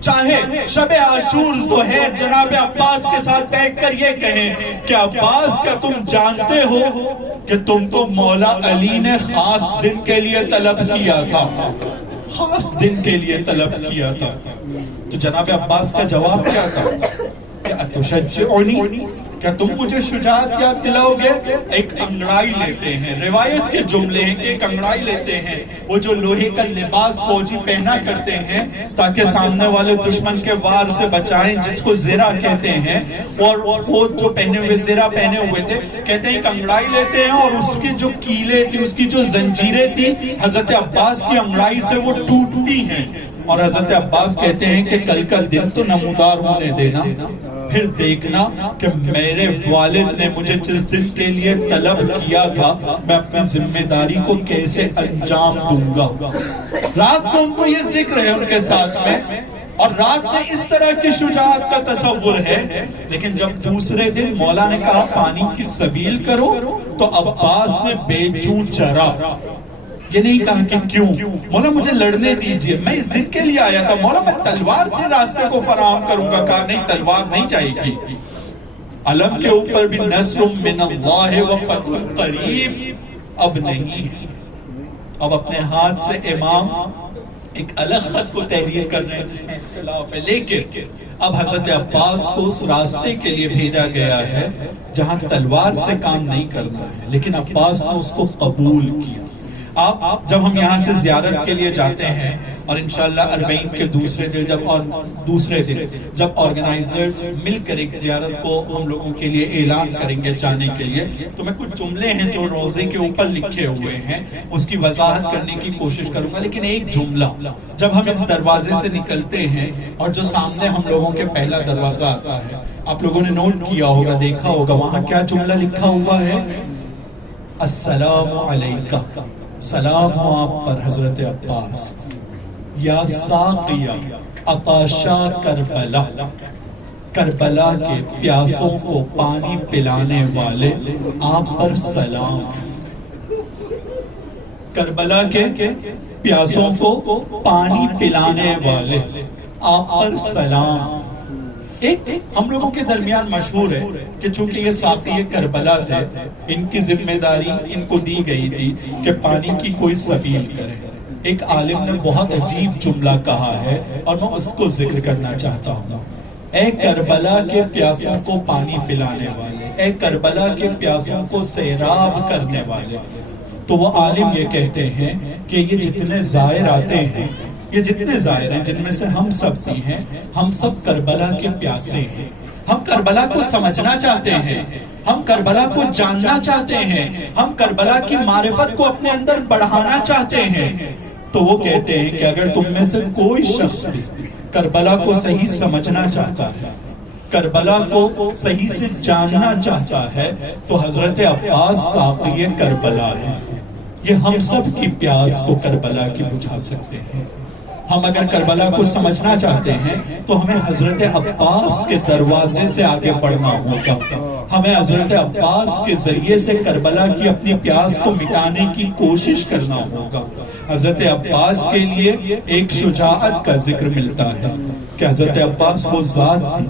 چاہے شب عاشور زہیر جناب عباس کے ساتھ بیٹھ کر یہ کہیں کہ عباس کیا تم جانتے ہو کہ تم کو مولا علی نے خاص دن کے لیے طلب کیا تھا, خاص دن کے لیے طلب کیا تھا. تو جناب عباس کا جواب کیا تھا کہ اتشجعنی, کیا تم مجھے شجاعت یاد دلاؤ گے. ایک انگڑائی لیتے ہیں, روایت کے جملے ہیں کہ ایک انگڑائی لیتے ہیں, وہ جو لوہے کا لباس فوجی پہنا کرتے ہیں تاکہ سامنے والے دشمن کے وار سے بچائیں, جس کو زرہ کہتے ہیں, اور خود جو پہنے ہوئے زرہ پہنے ہوئے تھے, کہتے ہیں ایک انگڑائی لیتے ہیں اور اس کی جو کیلیں تھی, اس کی جو زنجیریں تھی حضرت عباس کی انگڑائی سے وہ ٹوٹتی ہیں, اور حضرت عباس کہتے ہیں کہ کل کا دن تو نمودار ہونے دینا, پھر دیکھنا کہ میرے والد نے مجھے جس دن کے لیے طلب کیا تھا میں اپنی ذمہ داری کو کیسے انجام دوں گا۔ رات کو ان کو یہ ذکر ہے ان کے ساتھ میں، اور رات میں اس طرح کی شجاعت کا تصور ہے، لیکن جب دوسرے دن مولا نے کہا پانی کی سبیل کرو تو عباس نے بے چون چرا، یہ نہیں کہا کہ کیوں، مولا مجھے لڑنے دیجئے، میں اس دن کے لیے آیا تھا، مولا میں تلوار سے راستے کو فراہم کروں گا، کہا نہیں تلوار نہیں جائے گی۔ علم کے اوپر بھی نصر من اللہ و فتح قریب اب نہیں ہے۔ اب اپنے ہاتھ سے امام ایک الگ خط کو تحریر کرنے کے خلاف ہے، لیکن اب حضرت عباس کو اس راستے کے لیے بھیجا گیا ہے جہاں تلوار سے کام نہیں کرنا ہے، لیکن عباس نے اس کو قبول کیا۔ آپ جب ہم یہاں سے زیارت کے لیے جاتے ہیں اور انشاءاللہ اربعین کے دوسرے دن جب آرگنائزرز مل کر ایک زیارت کو ہم لوگوں کے لیے اعلان کریں گے جانے کے لیے، تو میں کچھ جملے ہیں جو روزے کے اوپر لکھے ہوئے ہیں اس کی وضاحت کرنے کی کوشش کروں گا، لیکن ایک جملہ جب ہم اس دروازے سے نکلتے ہیں اور جو سامنے ہم لوگوں کے پہلا دروازہ آتا ہے، آپ لوگوں نے نوٹ کیا ہوگا، دیکھا ہوگا وہاں کیا جملہ لکھا ہوا ہے؟ السلام علیکہ، سلام ہو آپ پر حضرت عباس، یا ساقیہ عطاشا کربلا، کربلا کے پیاسوں کو پانی پلانے والے آپ پر سلام، کربلا کے پیاسوں کو پانی پلانے والے آپ پر سلام۔ ایک ہم لوگوں کے درمیان مشہور ہے کہ چونکہ یہ ساقی کربلا تھے، ان کی ذمہ داری ان کو دی گئی تھی کہ پانی کی کوئی سبیل کرے۔ ایک عالم نے بہت عجیب جملہ کہا ہے اور میں اس کو ذکر کرنا چاہتا ہوں۔ اے کربلا کے پیاسوں کو پانی پلانے والے، اے کربلا کے پیاسوں کو سیراب کرنے والے، تو وہ عالم یہ کہتے ہیں کہ یہ جتنے زائر آتے ہیں، یہ جتنے زائر ہیں جن میں سے ہم سب بھی ہیں، ہم سب کربلا کے پیاسے ہیں، ہم کربلا کو سمجھنا چاہتے ہیں، ہم کربلا کو جاننا چاہتے ہیں، ہم کربلا کی معرفت کو اپنے اندر بڑھانا چاہتے ہیں۔ تو وہ کہتے ہیں کہ اگر تم میں سے کوئی شخص بھی کربلا کو صحیح سمجھنا چاہتا ہے، کربلا کو صحیح سے جاننا چاہتا ہے، تو حضرت عباس ساقی کربلا ہے۔ یہ ہم سب کی پیاس کو کربلا کی بجھا سکتے ہیں۔ ہم اگر کربلا کو سمجھنا چاہتے ہیں تو ہمیں حضرت عباس کے دروازے سے آگے بڑھنا ہوگا، ہمیں حضرت عباس کے ذریعے سے کربلا کی اپنی پیاس کو مٹانے کی کوشش کرنا ہوگا۔ حضرت عباس کے لیے ایک شجاعت کا ذکر ملتا ہے کہ حضرت عباس وہ ذات تھی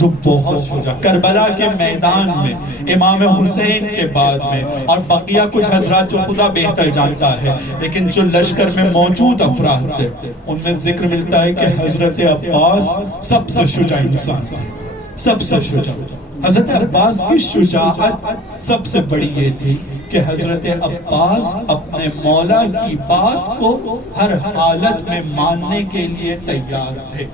جو بہت شجاع، کربلا کے میدان میں امام حسین کے بعد میں، اور بقیہ کچھ حضرات جو خدا بہتر جانتا ہے، لیکن جو لشکر میں موجود افراد تھے ان میں ذکر ملتا ہے کہ حضرت عباس سب سے شجاع انسان تھے، سب سے شجاع۔ حضرت عباس کی شجاعت سب سے بڑی یہ تھی کہ حضرت عباس اپنے مولا کی بات کو ہر حالت میں ماننے کے لیے تیار تھے،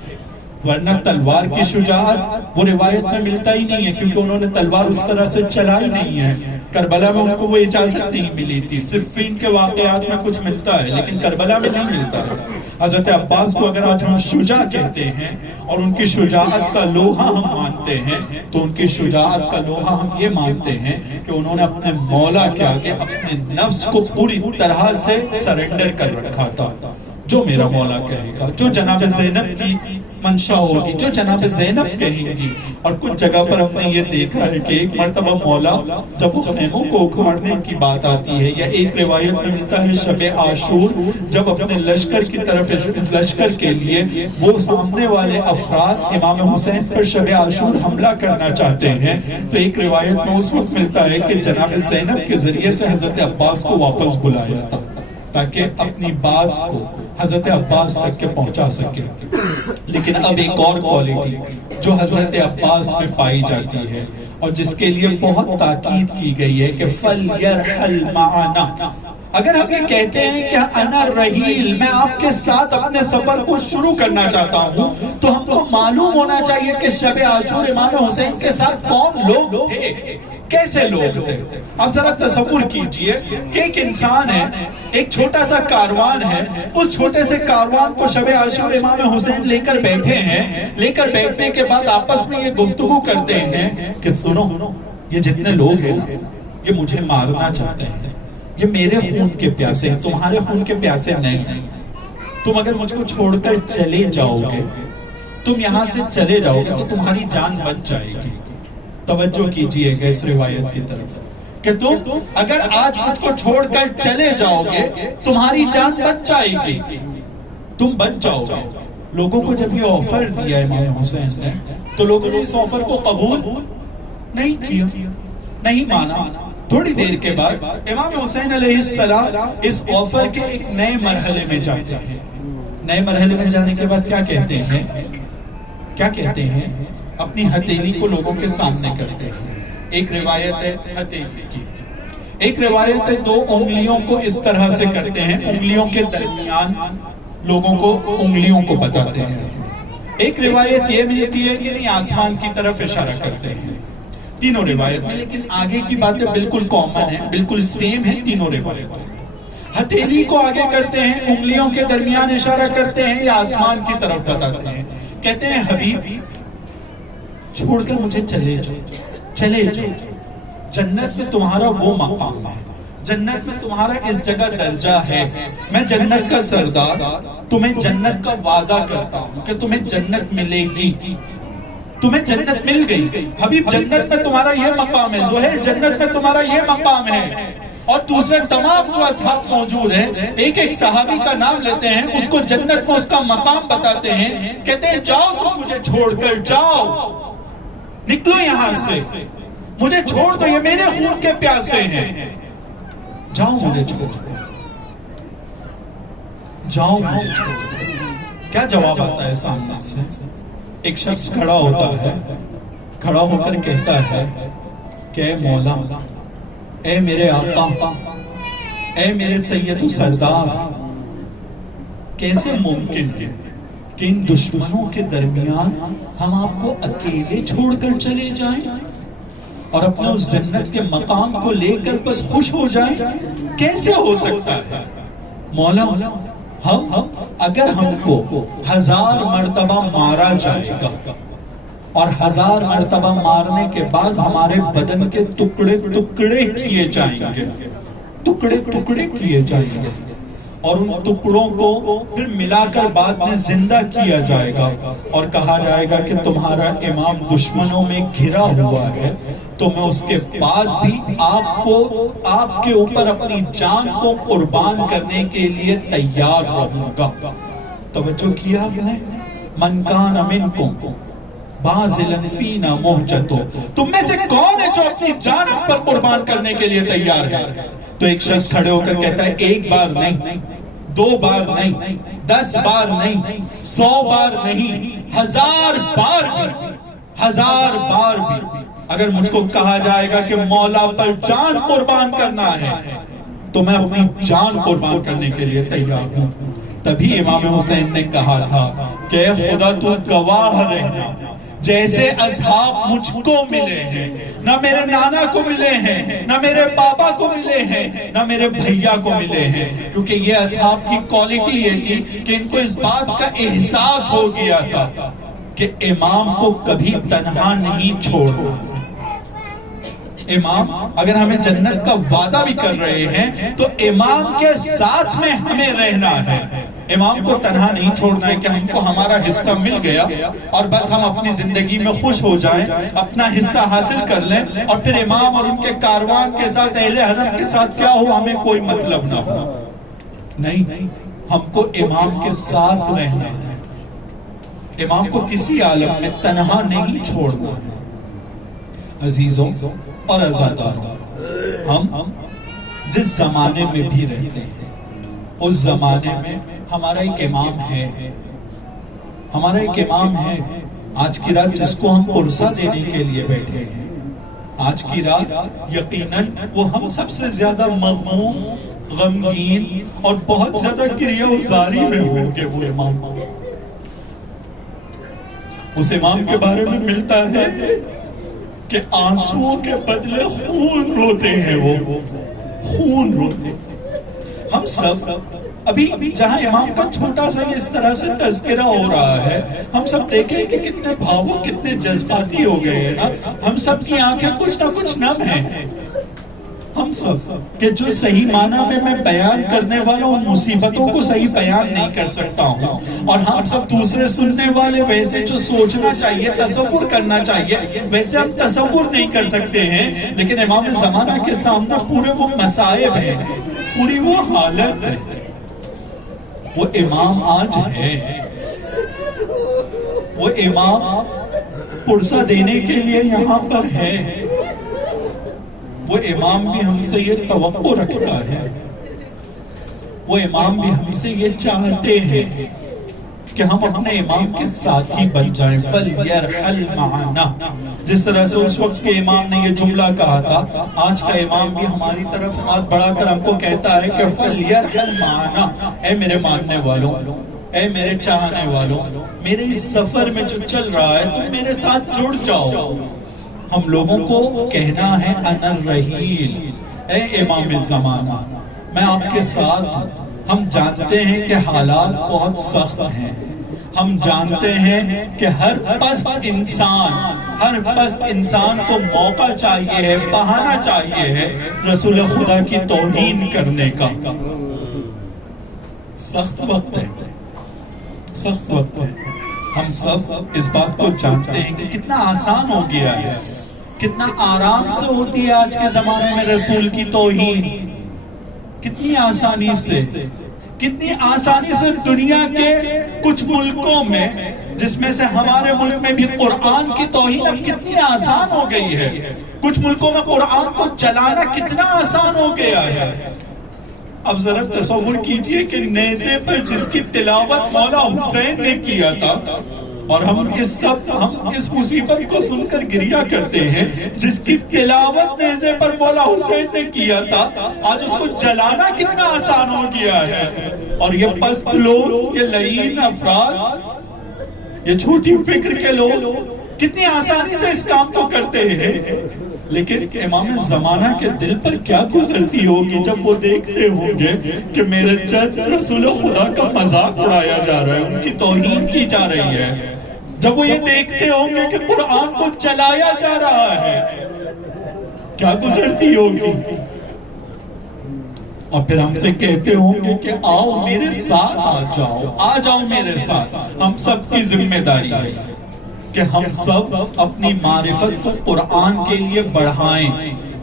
ورنہ تلوار کی شجاعت وہ روایت میں ملتا ہی نہیں ہے، کیونکہ انہوں نے تلوار اس طرح سے چلائی نہیں ہے۔ کربلا میں ان کو وہ اجازت نہیں ملی تھی، صفین کے واقعات میں کچھ ملتا ہے لیکن کربلا میں نہیں ملتا ہے۔ حضرت عباس کو اگر آج ہم شجاع کہتے ہیں اور ان کی شجاعت کا لوہا ہم مانتے ہیں، تو ان کی شجاعت کا لوہا ہم یہ مانتے ہیں کہ انہوں نے اپنے مولا کے آگے اپنے نفس کو پوری طرح سے سرنڈر کر رکھا تھا۔ جو میرا مولا کہے گا، جو جناب زینب کی منشا ہوگی، جو جناب زینب کہیں گی۔ اور کچھ جگہ پر ہم نے یہ دیکھا ہے کہ ایک مرتبہ مولا جب وہ خیموں کو اکھاڑنے کی بات آتی ہے، یا ایک روایت میں ملتا ہے شب عاشور جب اپنے لشکر کی طرف، لشکر کے لیے وہ سامنے والے افراد امام حسین پر شب عاشور حملہ کرنا چاہتے ہیں، تو ایک روایت میں اس وقت ملتا ہے کہ جناب زینب کے ذریعے سے حضرت عباس کو واپس بلایا تھا تاکہ اپنی بات کو حضرت عباس تک کے پہنچا سکے۔ لیکن اب ایک اور کوالٹی جو حضرت عباس میں پائی جاتی ہے اور جس کے لیے بہت تاکید کی گئی ہے کہ فَلْيَرْحَلْ مَعَنَا، اگر ہم یہ کہتے ہیں کہ انا رحیل، میں آپ کے ساتھ اپنے سفر کو شروع کرنا چاہتا ہوں، تو ہم کو معلوم ہونا چاہیے کہ شب عاشور امام حسین کے ساتھ کون لوگ تھے، کیسے لوگ تھے؟ اب ذرا تصور کیجئے کہ ایک انسان ہے، ایک چھوٹا سا کاروان ہے، اس چھوٹے سے کاروان کو شب عاشور امام حسین لے کر بیٹھے ہیں، لے کر بیٹھنے کے بعد آپس میں یہ گفتگو کرتے ہیں کہ سنو، یہ جتنے لوگ ہیں نا، یہ مجھے مارنا چاہتے ہیں، یہ میرے خون کے پیاسے ہیں، تمہارے خون کے پیاسے نہیں ہیں، تم اگر مجھ کو چھوڑ کر چلے جاؤ گے، تم یہاں سے چلے جاؤ گے تو تمہاری جان بچ جائے گی۔ توجہ کیجئے گا اس روایت کی طرف کہ تم اگر آج مجھ کو چھوڑ کر چلے جاؤ گے تمہاری جان بچ جائے گی، تم بچ جاؤ گے۔ لوگوں کو جب یہ آفر دیا امام حسین نے تو لوگوں نے اس آفر کو قبول نہیں کیا، نہیں مانا۔ تھوڑی دیر کے بعد امام حسین علیہ السلام اس آفر کے ایک نئے مرحلے میں جاتے ہیں۔ نئے مرحلے میں جانے کے بعد کیا کہتے ہیں؟ کیا کہتے ہیں؟ اپنی ہتھیلی کو لوگوں کے سامنے کرتے ہیں۔ ایک روایت ہے ہتھیلی کی، ایک روایت ہے دو انگلیوں کو اس طرح سے کرتے ہیں، انگلیوں کے درمیان لوگوں کو انگلیوں کو بتاتے ہیں۔ ایک روایت یہ ملتی ہے کہ نہیں آسمان کی طرف اشارہ کرتے ہیں، تینوں روایت میں، لیکن آگے کی باتیں بالکل کامن ہیں، بالکل سیم ہیں تینوں روایتوں۔ ہتھیلی کو آگے کرتے ہیں، انگلیوں کے درمیان اشارہ کرتے ہیں یا آسمان کی طرف بتاتے ہیں، کہتے ہیں حبیب چھوڑ کر مجھے چلے جاؤ، چلے جاؤ، جنت میں تمہارا وہ مقام ہے، جنت میں تمہارا اس جگہ درجہ ہے، میں جنت کا سردار تمہیں جنت کا وعدہ کرتا ہوں کہ تمہیں جنت ملے گی، تمہیں جنت مل گئی حبیب، جنت میں تمہارا یہ مقام ہے، زہیر جنت میں تمہارا یہ مقام ہے۔ اور دوسرے تمام جو اصحاب موجود ہیں ایک ایک صحابی کا نام لیتے ہیں، اس کو جنت میں اس کا مقام بتاتے ہیں، کہتے ہیں جاؤ تم مجھے چھوڑ کر، جاؤ نکلو یہاں سے، مجھے چھوڑ دو، یہ میرے خون کے پیاسے ہیں، جاؤ مجھے چھوڑ کر، جاؤ مجھے چھوڑ کر۔ کیا جواب آتا ہے سامنے سے؟ ایک شخص کھڑا ہوتا ہے، کھڑا ہو کر کہتا ہے کہ اے مولا، اے میرے آقا، اے میرے سید و سردار، کیسے ممکن ہے کہ ان دشمنوں کے درمیان ہم آپ کو اکیلے چھوڑ کر چلے جائیں اور اپنا اس جنت کے مقام کو لے کر بس خوش ہو جائیں؟ کیسے ہو سکتا ہے؟ مولا، اگر ہم کو 1000 مرتبہ مارا جائے گا اور 1000 مرتبہ مارنے کے بعد ہمارے بدن کے ٹکڑے ٹکڑے کیے جائیں گے، ٹکڑے ٹکڑے کیے جائیں گے، اور ان ٹکڑوں کو پھر ملا کر بعد میں زندہ کیا جائے گا اور کہا جائے گا کہ تمہارا امام دشمنوں میں گھرا ہوا ہے، تو میں اس کے بعد بھی آپ کے اوپر اپنی جان کو قربان کرنے کے لیے تیار رہوں گا۔ توجہ کیا آپ نے؟ من کان منکم باذلاً فینا مہجتو، تم میں سے کون ہے جو اپنی جان پر قربان کرنے کے لیے تیار ہے؟ تو ایک شخص کھڑے ہو کر کہتا ہے ایک بار نہیں، 2 بار نہیں، 10 بار نہیں، 100 بار نہیں، 1000 بار بھی، 1000 بار بھی اگر مجھ کو کہا جائے گا کہ مولا پر جان قربان کرنا ہے تو میں اپنی جان قربان کرنے کے لیے تیار ہوں۔ تبھی امام حسین نے کہا تھا کہ اے خدا تو گواہ رہنا، جیسے اصحاب مجھ کو ملے ہیں، نہ میرے نانا کو ملے ہیں، نہ میرے بابا کو ملے ہیں، نہ میرے بھیا کو ملے ہیں، کیونکہ یہ اصحاب کی کوالٹی یہ تھی کہ ان کو اس بات کا احساس ہو گیا تھا کہ امام کو کبھی تنہا نہیں چھوڑنا۔ امام اگر ہمیں جنت کا وعدہ بھی کر رہے ہیں تو امام کے ساتھ میں ہمیں رہنا ہے، امام کو تنہا نہیں چھوڑنا ہے کہ ہم کو ہمارا حصہ مل گیا اور بس ہم اپنی زندگی میں خوش ہو جائیں، اپنا حصہ حاصل کر لیں اور پھر امام اور ان کے کاروان کے ساتھ، اہل حرم کے ساتھ کیا ہو ہمیں کوئی مطلب نہ ہو۔ نہیں، ہم کو امام کے ساتھ رہنا ہے، امام کو کسی عالم میں تنہا نہیں چھوڑنا ہے۔ عزیزوں اور عزاداروں، ہم جس زمانے میں بھی رہتے ہیں اس زمانے میں ہمارا ایک امام ہے، ہمارا ایک امام ہے۔ آج کی رات جس کو ہم قرصہ دینے کے لیے بیٹھے ہیں، آج کی رات یقیناً وہ ہم سب سے زیادہ مغموم، غمگین اور بہت زیادہ گریہ وزاری میں ہوں گے۔ وہ امام، اس امام کے بارے میں ملتا ہے کہ آنسوؤں کے بدلے خون روتے ہیں، وہ خون روتے ہیں۔ ہم سب ابھی جہاں امام کا چھوٹا سا اس طرح سے تذکرہ ہو رہا ہے، ہم سب دیکھیں کہ کتنے بھاوک، کتنے جذباتی ہو گئے ہیں نا۔ ہم سب کی آنکھیں کچھ نہ کچھ نم ہیں، ہم سب کہ جو صحیح معنی میں بیان کرنے والا ان مصیبتوں کو صحیح بیان نہیں کر سکتا ہوں، اور ہم سب دوسرے سننے والے ویسے جو سوچنا چاہیے، تصور کرنا چاہیے، ویسے ہم تصور نہیں کر سکتے ہیں۔ لیکن امام زمانہ کے سامنے پورے وہ مصائب ہیں، پوری وہ حالت ہے۔ وہ امام آج ہے، وہ امام پرسہ دینے کے لیے یہاں پر ہے۔ وہ امام بھی ہم سے یہ توقع رکھتا ہے، وہ امام بھی ہم سے یہ چاہتے ہیں کہ ہم اپنے امام کے ساتھی بن جائیں۔ فَلْيَرْحَلْ مَعَنَا، جس طرح سے اس وقت کے امام نے یہ جملہ کہا تھا، آج کا امام بھی ہماری طرف ہاتھ بڑھا کر ہم کو کہتا ہے کہ فَلْيَرْحَلْ مَعَنَا، اے میرے ماننے والوں، اے میرے چاہنے والوں، میرے اس سفر میں جو چل رہا ہے تم میرے ساتھ جڑ جاؤ۔ ہم لوگوں کو کہنا ہے انا الرحیل، اے امام زمانہ میں آپ کے ساتھ ہوں۔ ہم جانتے ہیں کہ حالات بہت سخت ہیں، ہم جانتے ہیں کہ ہر پست انسان کو موقع چاہیے ہے، بہانہ چاہیے ہے رسول خدا کی توہین کرنے کا۔ سخت وقت ہے، سخت وقت ہے۔ ہم سب اس بات کو جانتے ہیں کہ کتنا آسان ہو گیا ہے، کتنا آرام سے ہوتی ہے آج کے زمانے میں رسول کی توہین، کتنی آسانی سے دنیا کے کچھ ملکوں میں، جس میں سے ہمارے ملک میں بھی قرآن کی توہین اب کتنی آسان ہو گئی ہے۔ کچھ ملکوں میں قرآن کو چلانا کتنا آسان ہو گیا ہے۔ اب ذرا تصور کیجئے کہ نیزے پر جس کی تلاوت مولا حسین نے کیا تھا، اور ہم اس مصیبت کو سن کر گریہ کرتے ہیں، جس کی تلاوت نیزے پر مولا حسین نے کیا تھا، آج اس کو جلانا کتنا آسان ہو گیا ہے۔ اور یہ پست لوگ، یہ لعین افراد، یہ چھوٹی فکر کے لوگ کتنی آسانی سے اس کام کو کرتے ہیں۔ لیکن امام زمانہ کے دل پر کیا گزرتی ہوگی جب وہ دیکھتے ہوں گے کہ میرے جج رسول خدا کا مذاق اڑایا جا رہا ہے، ان کی توہین کی جا رہی ہے، جب وہ یہ دیکھتے ہوں گے کہ قرآن کو چلایا جا رہا ہے، کیا گزرتی ہوگی۔ اور پھر ہم سے کہتے ہوں گے کہ آؤ میرے ساتھ آ جاؤ میرے ساتھ۔ ہم سب کی ذمہ داری ہے کہ ہم سب اپنی معرفت کو قرآن کے لیے بڑھائیں۔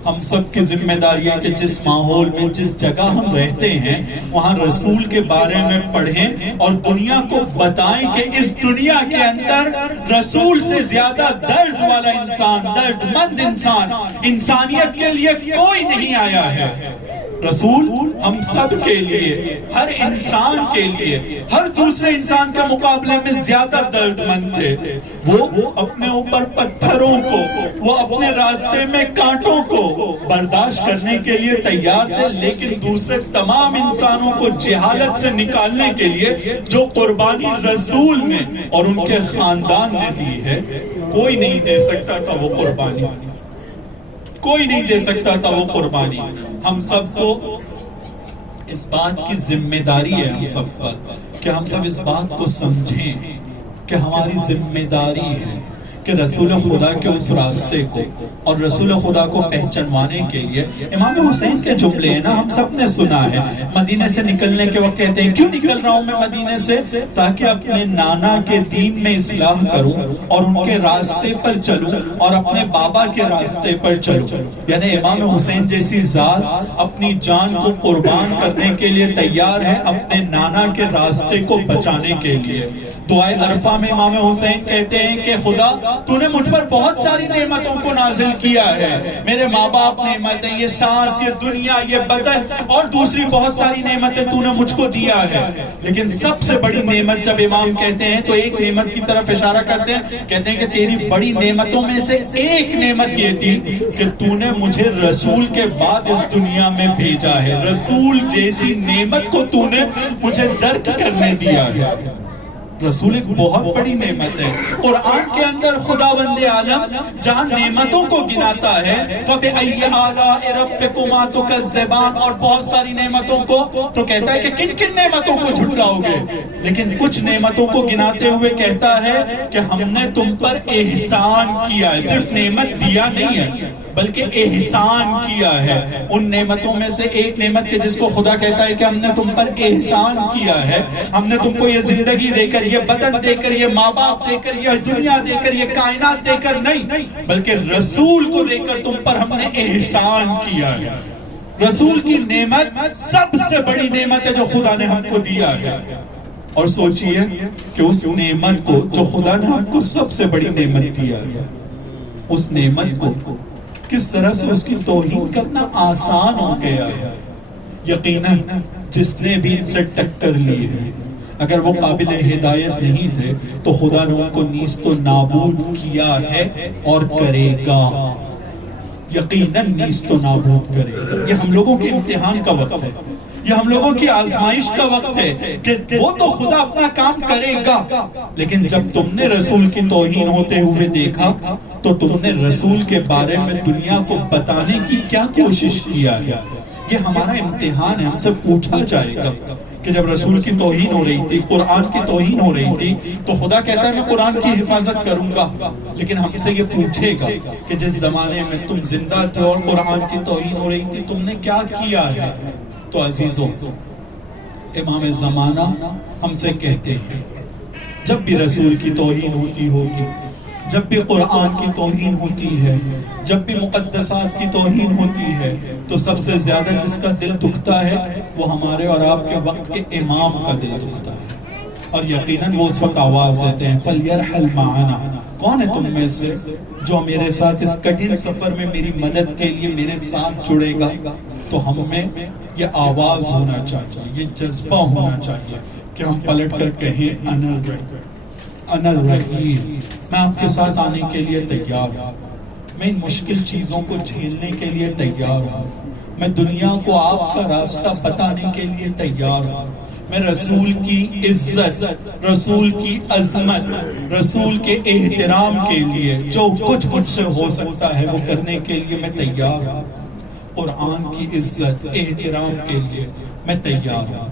ہم سب کی ذمہ داری ہے کہ جس ماحول میں، جس جگہ ہم رہتے ہیں، وہاں رسول کے بارے میں پڑھیں اور دنیا کو بتائیں کہ اس دنیا کے اندر رسول سے زیادہ درد والا انسان، درد مند انسان انسانیت کے لیے کوئی نہیں آیا ہے۔ رسول ہم سب کے لیے، ہر انسان کے لیے، ہر دوسرے انسان کے مقابلے میں زیادہ درد مند تھے۔ وہ اپنے اوپر پتھروں کو، وہ اپنے راستے میں کانٹوں کو برداشت کرنے کے لیے تیار تھے، لیکن دوسرے تمام انسانوں کو جہالت سے نکالنے کے لیے جو قربانی رسول نے اور ان کے خاندان نے دی ہے، کوئی نہیں دے سکتا تھا وہ قربانی، کوئی نہیں دے سکتا تھا وہ قربانی۔ ہم سب کو اس بات کی ذمہ داری ہے، ہم سب پر، کہ ہم سب اس بات کو سمجھیں کہ ہماری ذمہ داری ہے کہ رسول خدا کے اس راستے کو اور رسول خدا کو پہچانوانے کے لیے امام حسین کے جملے ہیں نا، ہم سب نے سنا ہے۔ مدینے سے نکلنے کے وقت کہتے ہیں کیوں نکل رہا ہوں میں مدینے سے؟ تاکہ اپنے نانا کے دین میں اصلاح کروں اور ان کے راستے پر چلوں اور اپنے بابا کے راستے پر چلوں۔ یعنی امام حسین جیسی ذات اپنی جان کو قربان کرنے کے لیے تیار ہے اپنے نانا کے راستے کو بچانے کے لیے۔ دعائے عرفہ میں امام حسین کہتے ہیں کہ خدا تو نے مجھ پر بہت ساری نعمتوں کو نازل کیا ہے، میرے ماں باپ نعمتیں، یہ سانس، یہ دنیا، یہ بدن اور دوسری بہت ساری نعمتیں تو نے مجھ کو دیا ہے، لیکن سب سے بڑی نعمت جب امام کہتے ہیں تو ایک نعمت کی طرف اشارہ کرتے ہیں، کہتے ہیں کہ تیری بڑی نعمتوں میں سے ایک نعمت یہ تھی کہ تو نے مجھے رسول کے بعد اس دنیا میں بھیجا ہے، رسول جیسی نعمت کو تو نے مجھے درک کرنے دیا ہے۔ رسول ایک بہت بڑی نعمت ہے. قرآن کے اندر خداوند عالم جہاں نعمتوں کو گناتا ہے فَبِأَيِّ آلَاءِ رَبِّكُمَا تُكَذِّبَانِ، اور بہت ساری نعمتوں کو تو کہتا ہے کہ کن کن نعمتوں کو جھٹلاؤ گے، لیکن کچھ نعمتوں کو گناتے ہوئے کہتا ہے کہ ہم نے تم پر احسان کیا ہے. صرف نعمت دیا نہیں ہے بلکہ احسان کیا ہے. ان نعمتوں میں سے ایک نعمت کے جس کو خدا کہتا ہے کہ ہم نے تم پر احسان کیا ہے، ہم نے تم کو یہ زندگی دے کر، یہ بدن دے کر، یہ ماں باپ دے کر، یہ دنیا دے کر، یہ کائنات دے کر نہیں، بلکہ رسول کو دے کر تم پر ہم نے احسان کیا ہے. رسول کی نعمت سب سے بڑی نعمت ہے جو خدا نے ہم کو دیا ہے. اور سوچئے کہ اس نعمت کو جو خدا نے ہم کو سب سے بڑی نعمت دیا ہے، اس نعمت کو کس طرح سے اس کی توہین کرنا آسان ہو گیا ہے. یقیناً جس نے بھی ان سے ٹکر لی ہے، اگر وہ قابل ہدایت نہیں تھے تو خدا نے ان کو نیست و نابود کیا ہے اور کرے گا. یقیناً نیست و نابود کرے گا. یہ ہم لوگوں کے امتحان کا وقت ہے، یہ ہم لوگوں کی آزمائش کا وقت ہے کہ وہ تو خدا اپنا کام کرے گا، لیکن جب تم نے رسول کی توہین ہوتے ہوئے دیکھا تو تم نے رسول کے بارے میں دنیا کو بتانے کی کیا کوشش کیا ہے. یہ ہمارا امتحان ہے، ہم سے پوچھا جائے گا کہ جب رسول کی توہین ہو رہی تھی، قرآن کی توہین ہو رہی تھی، تو خدا کہتا ہے میں قرآن کی حفاظت کروں گا، لیکن ہم سے یہ پوچھے گا کہ جس زمانے میں تم زندہ تھے اور قرآن کی توہین ہو رہی تھی تم نے کیا کیا ہے. تو عزیزوں، امام زمانہ ہم سے کہتے ہیں جب بھی رسول کی توہین ہوتی ہوگی، جب بھی قرآن کی توہین ہوتی ہے، جب بھی مقدسات کی توہین ہوتی ہے، تو سب سے زیادہ جس کا دل دکھتا ہے وہ ہمارے اور آپ کے وقت کے امام کا دل دکھتا ہے. اور یقیناً وہ اس وقت آواز دیتے ہیں فَلْيَرْحَلْ مَعَنَا، کون ہے تم میں سے جو میرے ساتھ اس کٹھن سفر میں میری مدد کے لیے میرے ساتھ جڑے گا. تو ہم میں یہ آواز ہونا چاہیے، یہ جذبہ ہونا چاہیے کہ ہم پلٹ کر کہیں انا الرحیم، میں آپ کے ساتھ آنے کے لیے تیار ہوں، میں ان مشکل چیزوں کو جھیلنے کے لیے تیار ہوں، میں دنیا کو آپ کا راستہ بتانے کے لیے تیار ہوں، میں رسول کی عزت، رسول کی عظمت، رسول کے احترام کے لیے جو کچھ مجھ سے ہو سکتا ہے وہ کرنے کے لیے میں تیار ہوں. قرآن کی عزت، احترام کے لیے میں تیار ہوں.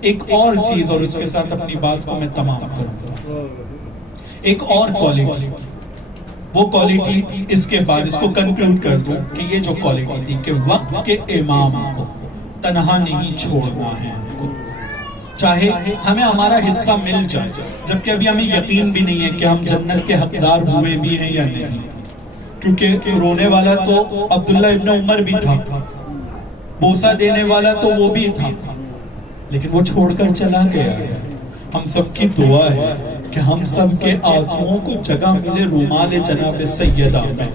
ایک اور چیز اور اس کے ساتھ اپنی بات کو میں تمام کروں گا. ایک اور کوالٹی، وہ کوالٹی اس کے بعد اس کو کنکلوڈ کر دوں کہ یہ جو کوالٹی تھی کہ وقت کے امام کو تنہا نہیں چھوڑنا ہے ہم کو، چاہے ہمیں ہمارا حصہ مل جائے، جبکہ ابھی ہمیں یقین بھی نہیں ہے کہ ہم جنت کے حقدار ہوئے بھی ہیں یا نہیں، کیونکہ رونے والا تو عبداللہ ابن عمر بھی تھا، بوسہ دینے والا تو وہ بھی تھا، لیکن وہ چھوڑ کر چلا گیا ہے. ہم سب کی دعا ہے کہ ہم سب کے آنسوؤں کو جگہ ملے رومال جناب سیدہ میں،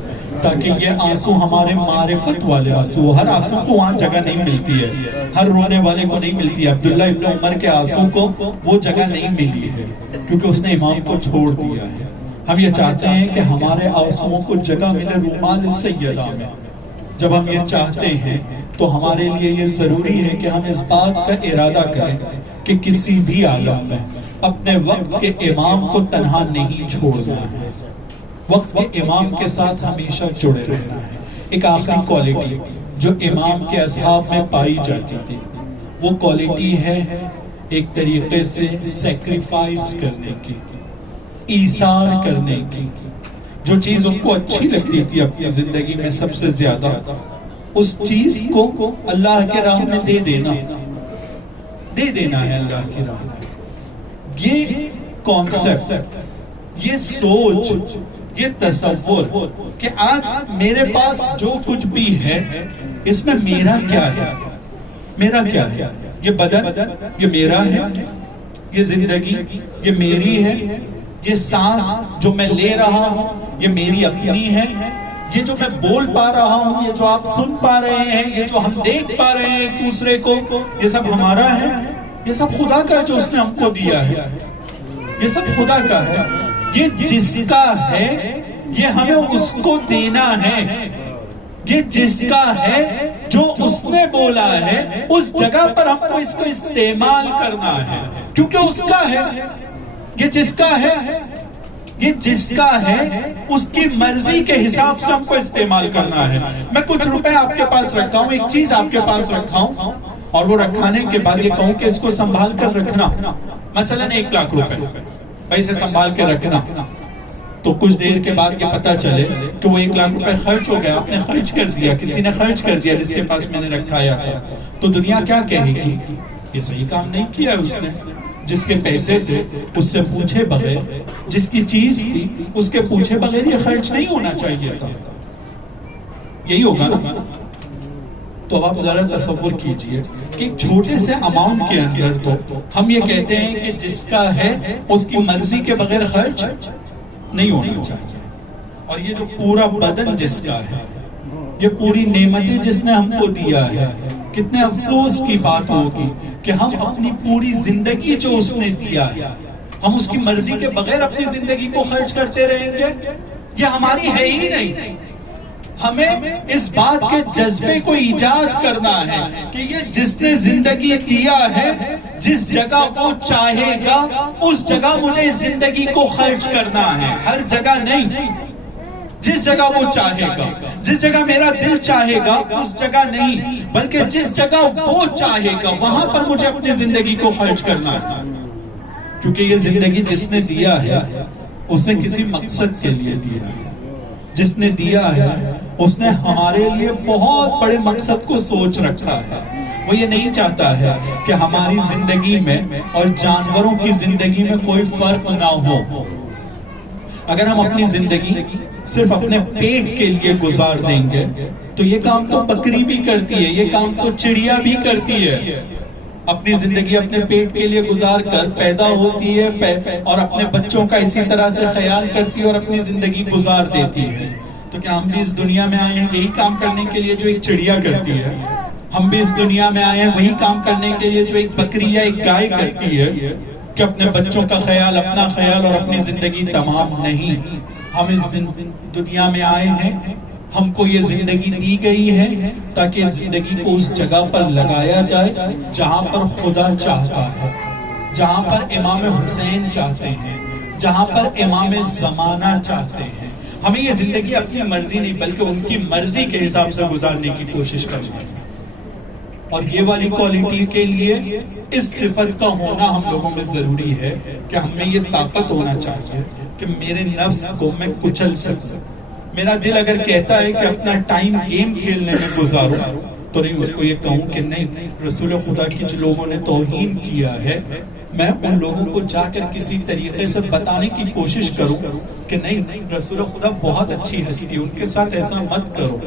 تاکہ یہ آنسو ہمارے معرفت والے آنسو، ہر آنسو کو وہاں جگہ نہیں ملتی ہے، ہر رونے والے کو نہیں ملتی ہے. عبداللہ ابن عمر کے آنسو کو وہ جگہ نہیں ملی ہے کیونکہ اس نے امام کو چھوڑ دیا ہے. ہم یہ چاہتے ہیں کہ ہمارے آنسوؤں کو جگہ ملے رومال سیدہ میں. جب ہم یہ چاہتے ہیں تو ہمارے لیے یہ ضروری ہے کہ ہم اس بات کا ارادہ کریں کہ کسی بھی عالم میں اپنے وقت کے امام کو تنہا نہیں چھوڑنا ہے، وقت کے امام کے ساتھ ہمیشہ جڑے رہنا ہے. ایک آخری کوالٹی جو امام کے اصحاب میں پائی جاتی تھی وہ کوالٹی ہے ایک طریقے سے سیکریفائس کرنے کی، ایثار کرنے کی. جو چیز ان کو اچھی لگتی تھی اپنی زندگی میں سب سے زیادہ، اس چیز کو اللہ کے راہ میں دے دینا ہے اللہ کی راہ میں. یہ کانسیپٹ، یہ سوچ، یہ تصور کہ آج میرے پاس جو کچھ بھی ہے اس میں میرا کیا ہے، میرا کیا ہے. یہ بدن یہ میرا ہے، یہ زندگی یہ میری ہے، یہ سانس جو میں لے رہا ہوں یہ میری اپنی ہے، یہ جو میں بول پا رہا ہوں، یہ جو آپ سن پا رہے ہیں، یہ جو ہم دیکھ پا رہے ہیں ایک دوسرے کو، یہ سب ہمارا ہے، یہ سب خدا کا ہے جو اس نے ہم کو دیا ہے، یہ سب خدا کا ہے. یہ جس کا ہے یہ ہمیں اس کو دینا ہے، یہ جس کا ہے جو اس نے بولا ہے اس جگہ پر ہم کو اس کو استعمال کرنا ہے، کیونکہ اس کا ہے. یہ جس کا ہے، یہ جس کا ہے اس کی مرضی کے حساب سے ہم کو استعمال کرنا ہے۔ میں کچھ روپے آپ کے پاس رکھا ہوں، ایک چیز آپ کے پاس رکھا ہوں، اور وہ رکھانے کے بعد یہ کہوں کہ اس کو سنبھال کر رکھنا، مثلا 1 لاکھ روپے پیسے سنبھال کے رکھنا، تو کچھ دیر کے بعد یہ پتا چلے کہ وہ 1 لاکھ روپے خرچ ہو گیا، آپ نے خرچ کر دیا، کسی نے خرچ کر دیا جس کے پاس میں نے رکھایا تھا، تو دنیا کیا کہے گی؟ یہ صحیح کام نہیں کیا اس نے، جس کے پیسے تھے اس سے پوچھے بغیر، جس کی چیز تھی اس کے پوچھے بغیر یہ خرچ نہیں ہونا چاہیے تھا۔ یہی ہوگا نا؟ تو اب آپ ذرا تصور کیجئے کہ ایک چھوٹے سے اماؤنٹ کے اندر تو ہم یہ کہتے ہیں کہ جس کا ہے اس کی مرضی کے بغیر خرچ نہیں ہونا چاہیے، اور یہ جو پورا بدن جس کا ہے، یہ پوری نعمتیں جس نے ہم کو دیا ہے، کتنے افسوس کی بات ہوگی کہ ہم اپنی پوری زندگی جو اس نے دیا ہے، ہم اس کی مرضی کے بغیر اپنی زندگی کو خرچ کرتے رہیں گے۔ یہ ہماری ہے ہی نہیں۔ ہمیں اس بات کے جذبے کو ایجاد کرنا ہے کہ یہ جس نے زندگی دیا ہے، جس جگہ وہ چاہے گا اس جگہ مجھے اس زندگی کو خرچ کرنا ہے، ہر جگہ نہیں، جس جگہ وہ چاہے گا، جس جگہ میرا دل چاہے گا اس جگہ نہیں، بلکہ جس جگہ وہ چاہے گا وہاں پر مجھے اپنی زندگی کو خرچ کرنا ہے، کیونکہ یہ زندگی جس نے دیا ہے اس نے کسی مقصد کے لیے دیا ہے، جس نے دیا ہے اس نے ہمارے لیے بہت بڑے مقصد کو سوچ رکھا ہے۔ وہ یہ نہیں چاہتا ہے کہ ہماری زندگی میں اور جانوروں کی زندگی میں کوئی فرق نہ ہو۔ اگر ہم اپنی زندگی صرف اپنے پیٹ کے لیے گزار دیں گے تو یہ کام تو بکری بھی کرتی ہے، یہ کام تو چڑیا بھی کرتی ہے، اپنی زندگی اپنے پیٹ کے لیے گزار کر پیدا ہوتی ہے اور اپنے بچوں کا اسی طرح سے خیال کرتی ہے اور اپنی زندگی گزار دیتی ہے۔ تو کیا ہم بھی اس دنیا میں آئے ہیں یہی کام کرنے کے لیے جو ایک چڑیا کرتی ہے؟ ہم بھی اس دنیا میں آئے ہیں وہی کام کرنے کے لیے جو ایک بکری یا ایک گائے کرتی ہے کہ اپنے بچوں کا خیال، اپنا خیال اور اپنی زندگی تمام نہیں۔ ہم اس دنیا میں آئے ہیں، ہم کو یہ زندگی دی گئی ہے تاکہ زندگی کو اس جگہ پر لگایا جائے جہاں پر خدا چاہتا ہے، جہاں پر امام حسین چاہتے ہیں، جہاں پر امام زمانہ چاہتے ہیں۔ ہمیں یہ زندگی اپنی مرضی نہیں بلکہ ان کی مرضی کے حساب سے گزارنے کی کوشش کرنا ہے، اور یہ والی کوالٹی کے لیے اس صفت کا ہونا ہم لوگوں میں ضروری ہے کہ ہم میں یہ طاقت ہونا چاہیے کہ میرے نفس کو میں کچل سکوں۔ میرا دل اگر کہتا ہے کہ اپنا ٹائم گیم کھیلنے میں گزاروں تو نہیں اس کو یہ کہوں کہ نہیں، رسول خدا کی جو لوگوں نے توہین کیا ہے میں ان لوگوں کو جا کر کسی طریقے سے بتانے کی کوشش کروں کہ نہیں، رسول خدا بہت اچھی ہستی ہے، ان کے ساتھ ایسا مت کرو۔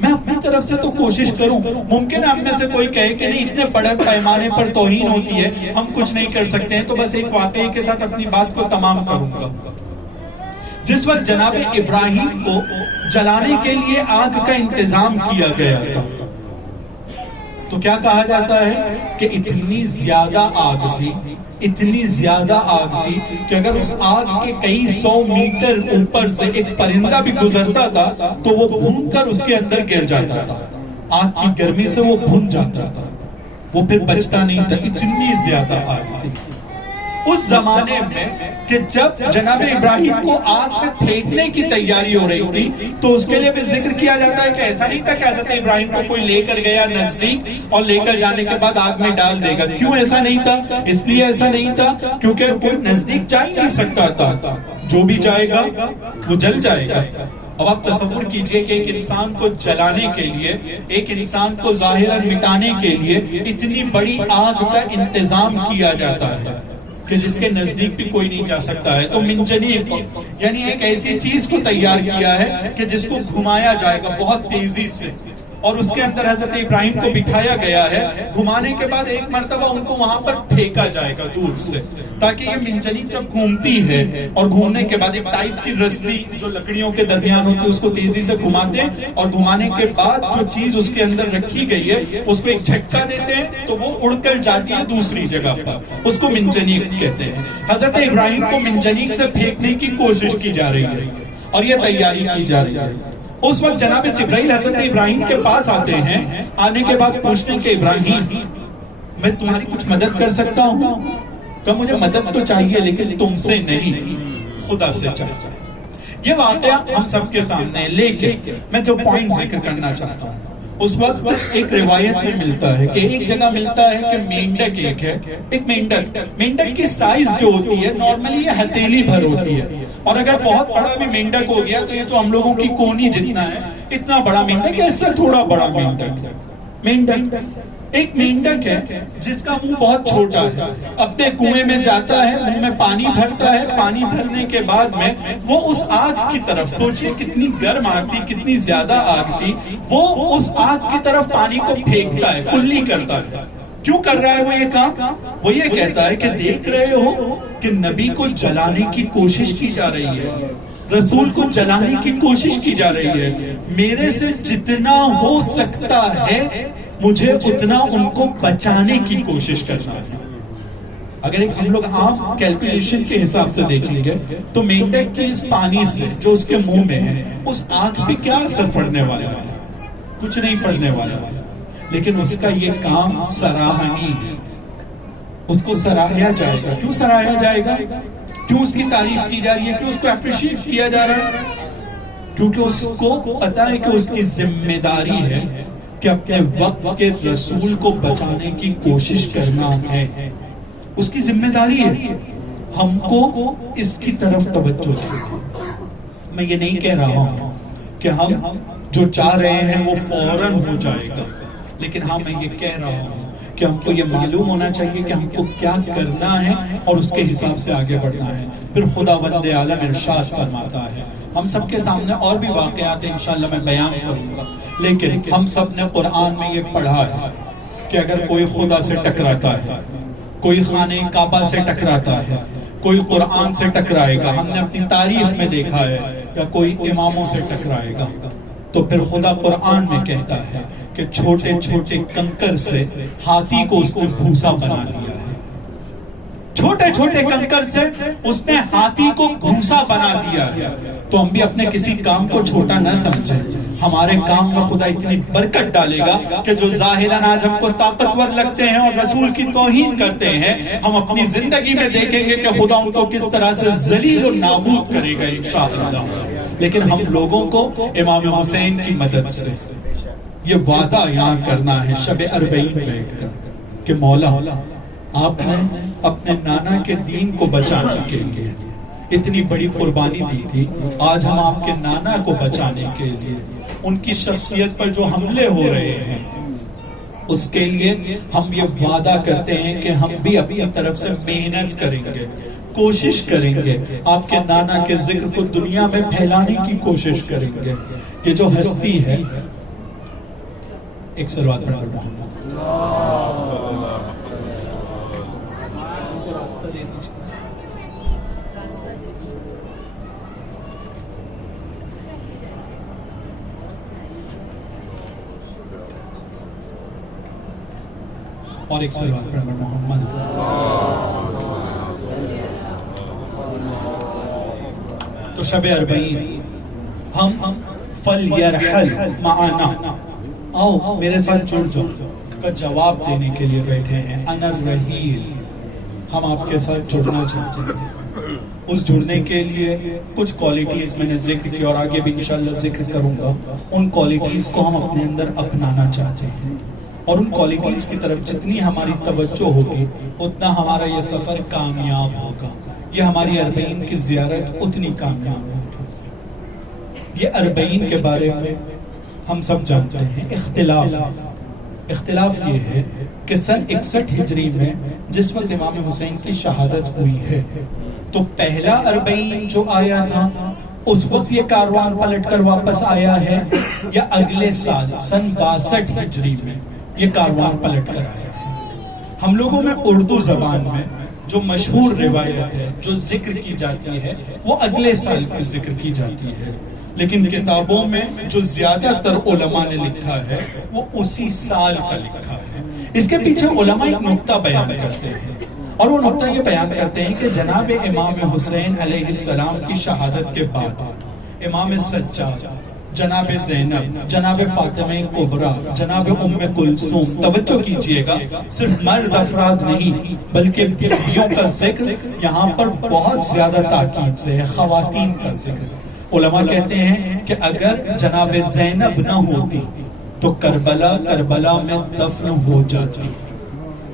میں اپنی طرف سے تو کوشش کروں۔ ممکن ہے ہم میں سے کوئی کہے کہ نہیں، اتنے بڑے پیمانے پر توہین ہوتی ہے، ہم کچھ نہیں کر سکتے ہیں، تو بس ایک واقعے کے ساتھ اپنی بات کو تمام کروں گا۔ جس وقت جناب ابراہیم کو جلانے کے لیے آگ کا انتظام کیا گیا تھا تو کیا کہا جاتا ہے کہ اتنی زیادہ آگ تھی، اتنی زیادہ آگ تھی کہ اگر اس آگ کے کئی 100 میٹر اوپر سے ایک پرندہ بھی گزرتا تھا تو وہ بھون کر اس کے اندر گر جاتا تھا، آگ کی گرمی سے وہ بھون جاتا تھا، وہ پھر بچتا نہیں تھا، اتنی زیادہ آگ تھی۔ اس زمانے میں کہ جب جناب ابراہیم کو آگ میں پھینکنے کی تیاری ہو رہی تھی تو اس کے لیے بھی ذکر کیا جاتا ہے کہ ایسا نہیں تھا کہ حضرت ابراہیم کو کوئی لے کر گیا نزدیک اور لے کر جانے کے بعد آگ میں ڈال دے گا۔ کیوں ایسا نہیں تھا؟ اس لیے ایسا نہیں تھا کیونکہ کوئی نزدیک جا ہی نہیں سکتا تھا، جو بھی جائے گا وہ جل جائے گا۔ اب آپ تصور کیجئے کہ ایک انسان کو جلانے کے لیے، ایک انسان کو ظاہراً مٹانے کے لیے اتنی بڑی آگ کا انتظام کیا جاتا ہے کہ جس کے نزدیک بھی کوئی نہیں جا سکتا ہے۔ تو منجنیق یعنی ایک ایسی چیز کو تیار کیا ہے کہ جس کو گھمایا جائے گا بہت تیزی سے، اور اس کے اندر حضرت ابراہیم کو بٹھایا گیا ہے۔ گھمانے کے بعد ایک مرتبہ ان کو وہاں پر پھینکا جائے گا دور سے، تاکہ یہ منجنیق جب گھومتی ہے اور گھومنے کے بعد ایک ٹائپ کی رسی جو لکڑیوں کے درمیان ہوتی ہے اس کو تیزی سے گھماتے ہیں، اور گھمانے کے بعد جو چیز اس کے اندر رکھی گئی ہے اس کو ایک جھٹکا دیتے ہیں تو وہ اڑ کر جاتی ہے دوسری جگہ پر، اس کو منجنیق کہتے ہیں۔ حضرت ابراہیم کو منجنیق سے پھینکنے کی کوشش کی جا رہی ہے اور یہ تیاری کی جا رہی ہے۔ اس وقت جناب جبرائیل حضرت ابراہیم کے پاس آتے ہیں، آنے کے بعد پوچھتے ہیں کہ ابراہیم میں تمہاری کچھ مدد کر سکتا ہوں؟ کہ مجھے مدد تو چاہیے لیکن تم سے نہیں، خدا سے چاہیے۔ یہ واقعہ ہم سب کے سامنے ہے، لیکن میں جو پوائنٹ ذکر کرنا چاہتا ہوں، اس وقت ایک روایت میں ملتا ہے کہ ایک جگہ ملتا ہے کہ مینڈک ایک ہے، ایک مینڈک کی سائز جو ہوتی ہے نارملی یہ ہتھیلی بھر ہوتی ہے، اور اگر بہت بڑا بھی مینڈک ہو گیا تو یہ جو ہم لوگوں کی کونی جتنا ہے اتنا بڑا مینڈک، اس سے تھوڑا بڑا مینڈک ہے۔ مینڈک ایک مینڈک ہے جس کا منہ بہت چھوٹا ہے، اپنے کنویں میں جاتا ہے، منہ میں پانی بھرتا ہے، پانی بھرنے کے بعد میں وہ اس آگ کی طرف، سوچئے کتنی گرم آگ تھی، کتنی زیادہ آگ تھی، وہ اس آگ کی طرف پانی کو پھینکتا ہے، کلی کرتا ہے۔ کیوں کر رہا ہے وہ یہ کام؟ وہ یہ کہتا ہے کہ دیکھ رہے ہو کہ نبی کو جلانے کی کوشش کی جا رہی ہے، رسول کو جلانے کی کوشش کی جا رہی ہے، میرے سے جتنا ہو سکتا ہے مجھے اتنا ان کو بچانے کی کوشش کرنا ہے۔ اگر ایک ہم لوگ عام کیلکولیشن کے حساب سے دیکھیں گے تو مینڈک کے اس پانی سے جو اس کے منہ میں ہے اس آگ پہ کیا اثر پڑنے والا ہے؟ کچھ نہیں پڑنے والا ہے، لیکن اس کا یہ کام سراہنی ہے، اس کو سراہیا جائے گا۔ کیوں سراہیا جائے گا؟ کیوں اس کی تعریف کی جا رہی ہے؟ کیوں اس کو اپریشیٹ کیا جا رہا ہے؟ کیونکہ اس کو پتا ہے کہ اس کی ذمہ داری ہے کہ اپنے وقت کے رسول کو بچانے کی کوشش کرنا ہے، اس کی ذمہ داری ہے۔ ہم کو اس کی طرف توجہ دیں۔ میں یہ نہیں کہہ رہا ہوں کہ ہم جو چاہ رہے ہیں وہ فوراً ہو جائے گا، لیکن ہاں میں یہ کہہ رہا ہوں کہ ہم کو یہ معلوم ہونا چاہیے کہ ہم کو کیا کرنا ہے اور اس کے حساب سے آگے بڑھنا ہے۔ پھر خداوند عالم ارشاد فرماتا ہے، ہم سب کے سامنے اور بھی واقعات انشاءاللہ میں بیان کروں گا، لیکن ہم سب نے قرآن میں یہ پڑھا ہے کہ اگر کوئی خدا سے ٹکراتا ہے، کوئی خانہ کعبہ سے ٹکراتا ہے، کوئی قرآن سے ٹکرائے گا، ہم نے اپنی تاریخ میں دیکھا ہے، یا کوئی اماموں سے ٹکرائے گا، تو پھر خدا قرآن میں کہتا ہے کہ چھوٹے چھوٹے کنکر سے ہاتھی کو اس نے بھوسا بنا دیا ہے، چھوٹے چھوٹے کنکر سے اس نے ہاتھی کو بھوسا بنا دیا ہے۔ تو ہم بھی اپنے کسی کام کو چھوٹا نہ سمجھیں، ہمارے کام میں خدا اتنی برکت ڈالے گا کہ جو ظاہراً آج ہم کو طاقتور لگتے ہیں اور رسول کی توہین کرتے ہیں، ہم اپنی زندگی میں دیکھیں گے کہ خدا ان کو کس طرح سے ذلیل و نابود کرے گا انشاءاللہ۔ لیکن ہم لوگوں کو امام حسین کی مدد سے یہ وعدہ یہاں کرنا ہے شب اربعین بیٹھ کر کہ مولا آپ نے اپنے نانا کے دین کو بچانے کے لیے اتنی بڑی قربانی دی تھی، آج ہم آپ کے نانا کو بچانے کے لیے ان کی شخصیت پر جو حملے ہو رہے ہیں اس کے لیے ہم یہ وعدہ کرتے ہیں کہ ہم بھی اپنی طرف سے محنت کریں گے، کوشش کریں گے، آپ کے نانا کے ذکر کو دنیا میں پھیلانے کی کوشش کریں گے۔ یہ جو ہستی ہے، ایک صلوات پڑھ محمد اور ایک صلوات پڑھ محمد۔ تو شب اربعین ہم فلیرحل معنا، آؤ میرے ساتھ جڑ جاؤ کا جواب دینے کے لیے بیٹھے ہیں۔ انا الرحیل، ہم آپ کے ساتھ جڑنا چاہتے ہیں۔ اس جڑنے کے لیے کچھ کوالٹیز میں نے ذکر کی اور آگے بھی انشاءاللہ ذکر کروں گا، ان کوالٹیز کو ہم اپنے اندر اپنانا چاہتے ہیں، اور ان کوالٹیز کی طرف جتنی ہماری توجہ ہوگی اتنا ہمارا یہ سفر کامیاب ہوگا، یہ ہماری اربعین کی زیارت اتنی کامیاب ہوگی۔ یہ اربعین کے بارے میں ہم سب جانتے ہیں، اختلاف یہ ہے کہ سن 61 ہجری میں جس وقت امام حسین کی شہادت ہوئی ہے تو پہلا اربعین جو آیا تھا اس وقت یہ کاروان پلٹ کر واپس آیا ہے، یا اگلے سال سن 62 ہجری میں یہ کاروان پلٹ کر آیا ہے۔ ہم لوگوں میں اردو زبان میں جو مشہور روایت ہے، جو ذکر کی جاتی ہے، وہ اگلے سال کی ذکر کی جاتی ہے، لیکن کتابوں میں جو زیادہ تر علماء نے لکھا ہے وہ اسی سال کا لکھا ہے۔ اس کے پیچھے علماء ایک نقطہ بیان کرتے ہیں، اور وہ نقطہ یہ بیان کرتے ہیں کہ جناب امام حسین علیہ السلام کی شہادت کے بعد امام سجاد جناب زینب، جناب فاطمہ کبریٰ، جناب ام کلثوم، توجہ کیجئے گا، صرف مرد افراد نہیں بلکہ بیویوں کا ذکر یہاں پر بہت زیادہ تاکید سے ہے، خواتین کا ذکر۔ علماء کہتے ہیں کہ اگر جناب زینب نہ ہوتی تو کربلا میں دفن ہو جاتی۔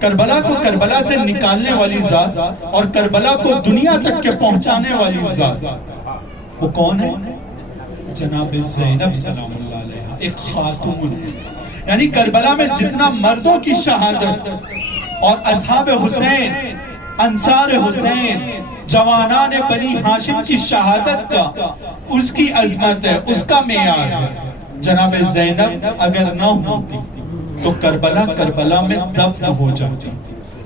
کربلا کو کربلا سے نکالنے والی ذات اور کربلا کو دنیا تک کے پہنچانے والی ذات، وہ کون ہے؟ جناب زینب سلام اللہ علیہ، ایک خاتون ہے۔ یعنی کربلا میں جتنا مردوں کی شہادت اور اصحاب حسین، انصار حسین، جوانان بنی ہاشم کی شہادت کا، اس کی عظمت ہے، اس کا معیار ہے۔ جناب زینب اگر نہ ہوتی تو کربلا میں دفن ہو جاتی۔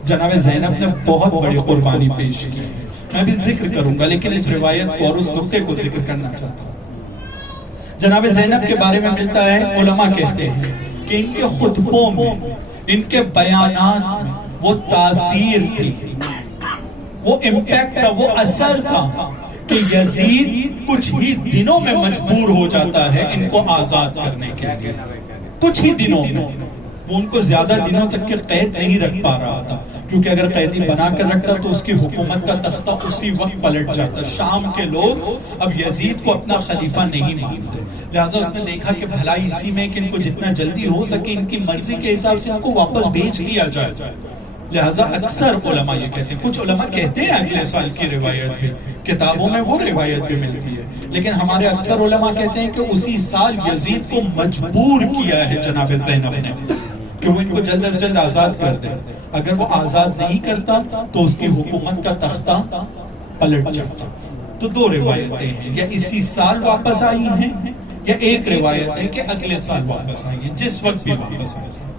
جناب زینب نے بہت بڑی قربانی پیش کی ہے، میں بھی ذکر کروں گا لیکن اس روایت کو اور اس نقطے کو ذکر کرنا چاہتا ہوں۔ جناب زینب کے بارے میں ملتا ہے، علماء کہتے ہیں کہ ان کے خطبوں میں، ان کے بیانات میں وہ تاثیر تھی، وہ امپیکٹ تھا، وہ اثر تھا کہ یزید کچھ ہی دنوں میں مجبور ہو جاتا ہے ان کو آزاد کرنے کے لیے۔ کچھ ہی دنوں میں، وہ ان کو زیادہ دنوں تک کے قید نہیں رکھ پا رہا تھا، کیونکہ اگر قیدی بنا کر رکھتا تو اس کی حکومت کا تختہ اسی وقت پلٹ جاتا۔ شام کے لوگ اب یزید کو اپنا خلیفہ نہیں مانتے، لہٰذا اس نے دیکھا کہ بھلائی اسی میں کہ ان کو جتنا جلدی ہو سکے ان کی مرضی کے حساب سے ان کو واپس بھیج دیا جائے۔ لہٰذا اکثر علماء یہ کہتے ہیں، کچھ علماء کہتے ہیں اگلے سال کی روایت بھی، کتابوں میں وہ روایت بھی ملتی ہے، لیکن ہمارے اکثر علماء کہتے ہیں کہ اسی سال یزید کو مجبور کیا ہے جناب زینب نے کہ وہ ان کو جلد از جلد آزاد کر دے۔ اگر وہ آزاد نہیں کرتا تو اس کی حکومت کا تختہ پلٹ جاتا۔ تو دو روایتیں ہیں، یا اسی سال واپس آئی ہیں یا ایک روایت ہے کہ اگلے سال واپس آئی ہیں، جس وقت بھی واپس آئی ہیں۔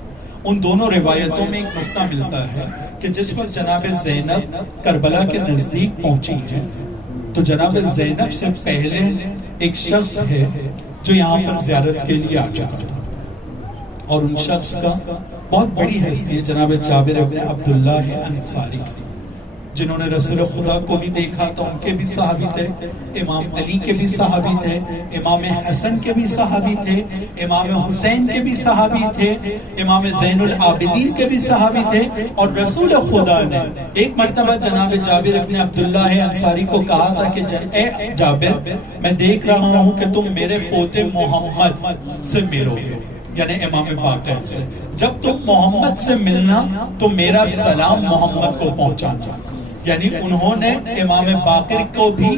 ان دونوں روایتوں میں ایک نقطہ ملتا ہے کہ جس وقت جناب زینب کربلا کے نزدیک پہنچی ہے تو جناب زینب سے پہلے ایک شخص ہے جو یہاں پر زیارت کے لیے آ چکا تھا، اور ان شخص کا بہت بڑی حیثیت ہے جناب جابر ابن عبداللہ انصاری، جنہوں نے رسول خدا کو بھی دیکھا تھا، ان کے بھی صحابی تھے، امام علی کے بھی صحابی تھے، امام حسن کے بھی صحابی تھے، امام حسین کے بھی صحابی تھے، امام زین العابدین کے بھی صحابی تھے، اور رسول خدا نے ایک مرتبہ جناب جابر ابن عبداللہ انصاری کو کہا تھا کہ اے جابر، میں دیکھ رہا ہوں کہ تم میرے پوتے محمد سے ملو گے، یعنی امام باقر سے، جب تم محمد سے ملنا تو میرا سلام محمد کو پہنچانا۔ یعنی انہوں نے امام باقر کو بھی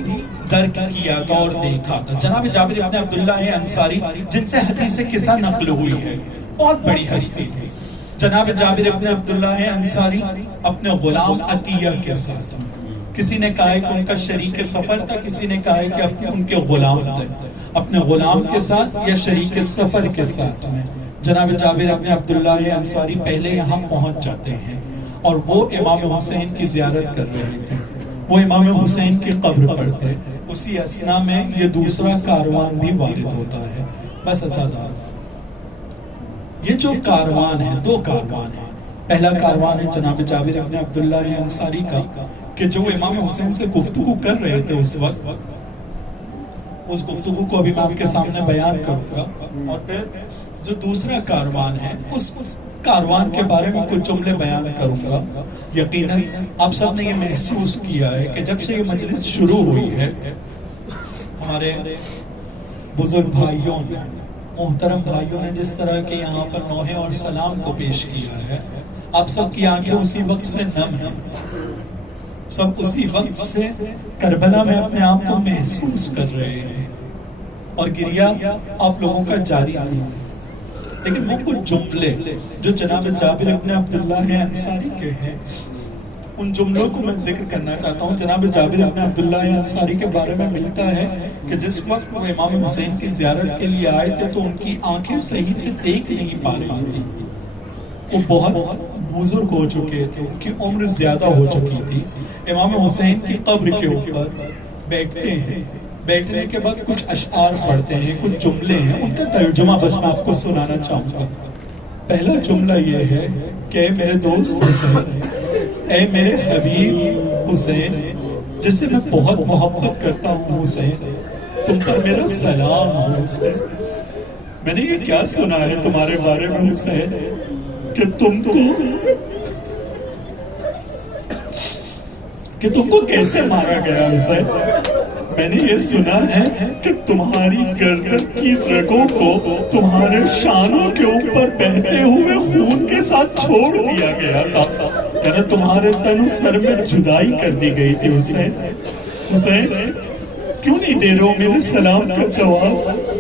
درک کیا تھا اور دیکھا تھا۔ جناب جابر ابن عبداللہ انصاری جن سے حدیث قصہ نقل ہوئی ہے، بہت بڑی ہستی تھی۔ جناب جابر ابن عبداللہ انصاری اپنے غلام عطیہ کے ساتھ، کسی نے کہا ہے کہ ان کا شریک سفر تھا، کسی نے کہا ہے کہ ان کے غلام تھے، اپنے غلام کے ساتھ یا شریک سفر کے ساتھ میں جناب جابر ابن عبداللہ انصاری پہلے یہاں پہنچ جاتے ہیں، اور وہ امام حسین کی زیارت کر رہے تھے، وہ امام حسین کی قبر پر تھے۔ اسی اثنا میں یہ دوسرا کاروان بھی وارد ہوتا ہے۔ بس ازادار، یہ جو کاروان ہے، دو کاروان ہیں۔ پہلا کاروان ہے جناب جابر ابن عبداللہ انصاری کا، کہ جو امام حسین سے گفتگو کر رہے تھے اس وقت، اس گفتگو کو ابھی میں آپ کے سامنے بیان کروں گا، اور پھر جو دوسرا کاروان ہے اس کاروان کے بارے میں کچھ جملے بیان کروں گا۔ یقیناً آپ سب نے یہ محسوس کیا ہے کہ جب سے یہ مجلس شروع ہوئی ہے، ہمارے بزرگ بھائیوں نے، محترم بھائیوں نے جس طرح کے یہاں پر نوحے اور سلام کو پیش کیا ہے، آپ سب کی آنکھیں اسی وقت سے نم ہیں، سب اسی وقت سے کربلا میں اپنے آپ کو محسوس کر رہے ہیں، اور گریہ آپ لوگوں کا جاری تھی۔ لیکن وہ کچھ جملے جو جناب جابر ابن عبداللہ انصاری کے ہیں، ان جملوں کو میں ذکر کرنا چاہتا ہوں۔ جناب جابر ابن عبداللہ انصاری کے بارے میں ملتا ہے کہ جس وقت وہ امام حسین کی زیارت کے لیے آئے تھے تو ان کی آنکھیں صحیح سے دیکھ نہیں پا رہی تھی، وہ بہت بزرگ ہو چکے تھے، ان کی عمر زیادہ ہو چکی تھی۔ امام حسین کی قبر کے اوپر بیٹھتے ہیں، بیٹھنے کے بعد کچھ اشعار پڑھتے ہیں، کچھ جملے ہیں، ان کا ترجمہ بس میں آپ کو سنانا چاہوں گا۔ پہلا جملہ یہ ہے کہ اے میرے دوست حسین، اے میرے حبیب حسین، جس سے میں بہت محبت کرتا ہوں حسین، تم پر میرا سلام ہو حسین۔ میں نے یہ کیا سنا ہے تمہارے بارے میں حسین کہ تم کو کیسے مارا گیا حسین؟ میں نے یہ سنا ہے کہ تمہاری گردن کی رگوں کو تمہارے شانوں کے اوپر بہتے ہوئے خون کے ساتھ چھوڑ دیا گیا تھا، یعنی تمہارے تن و سر میں جدائی کر دی گئی تھی۔ حسین کیوں نہیں دے رہے ہو میرے سلام کا جواب؟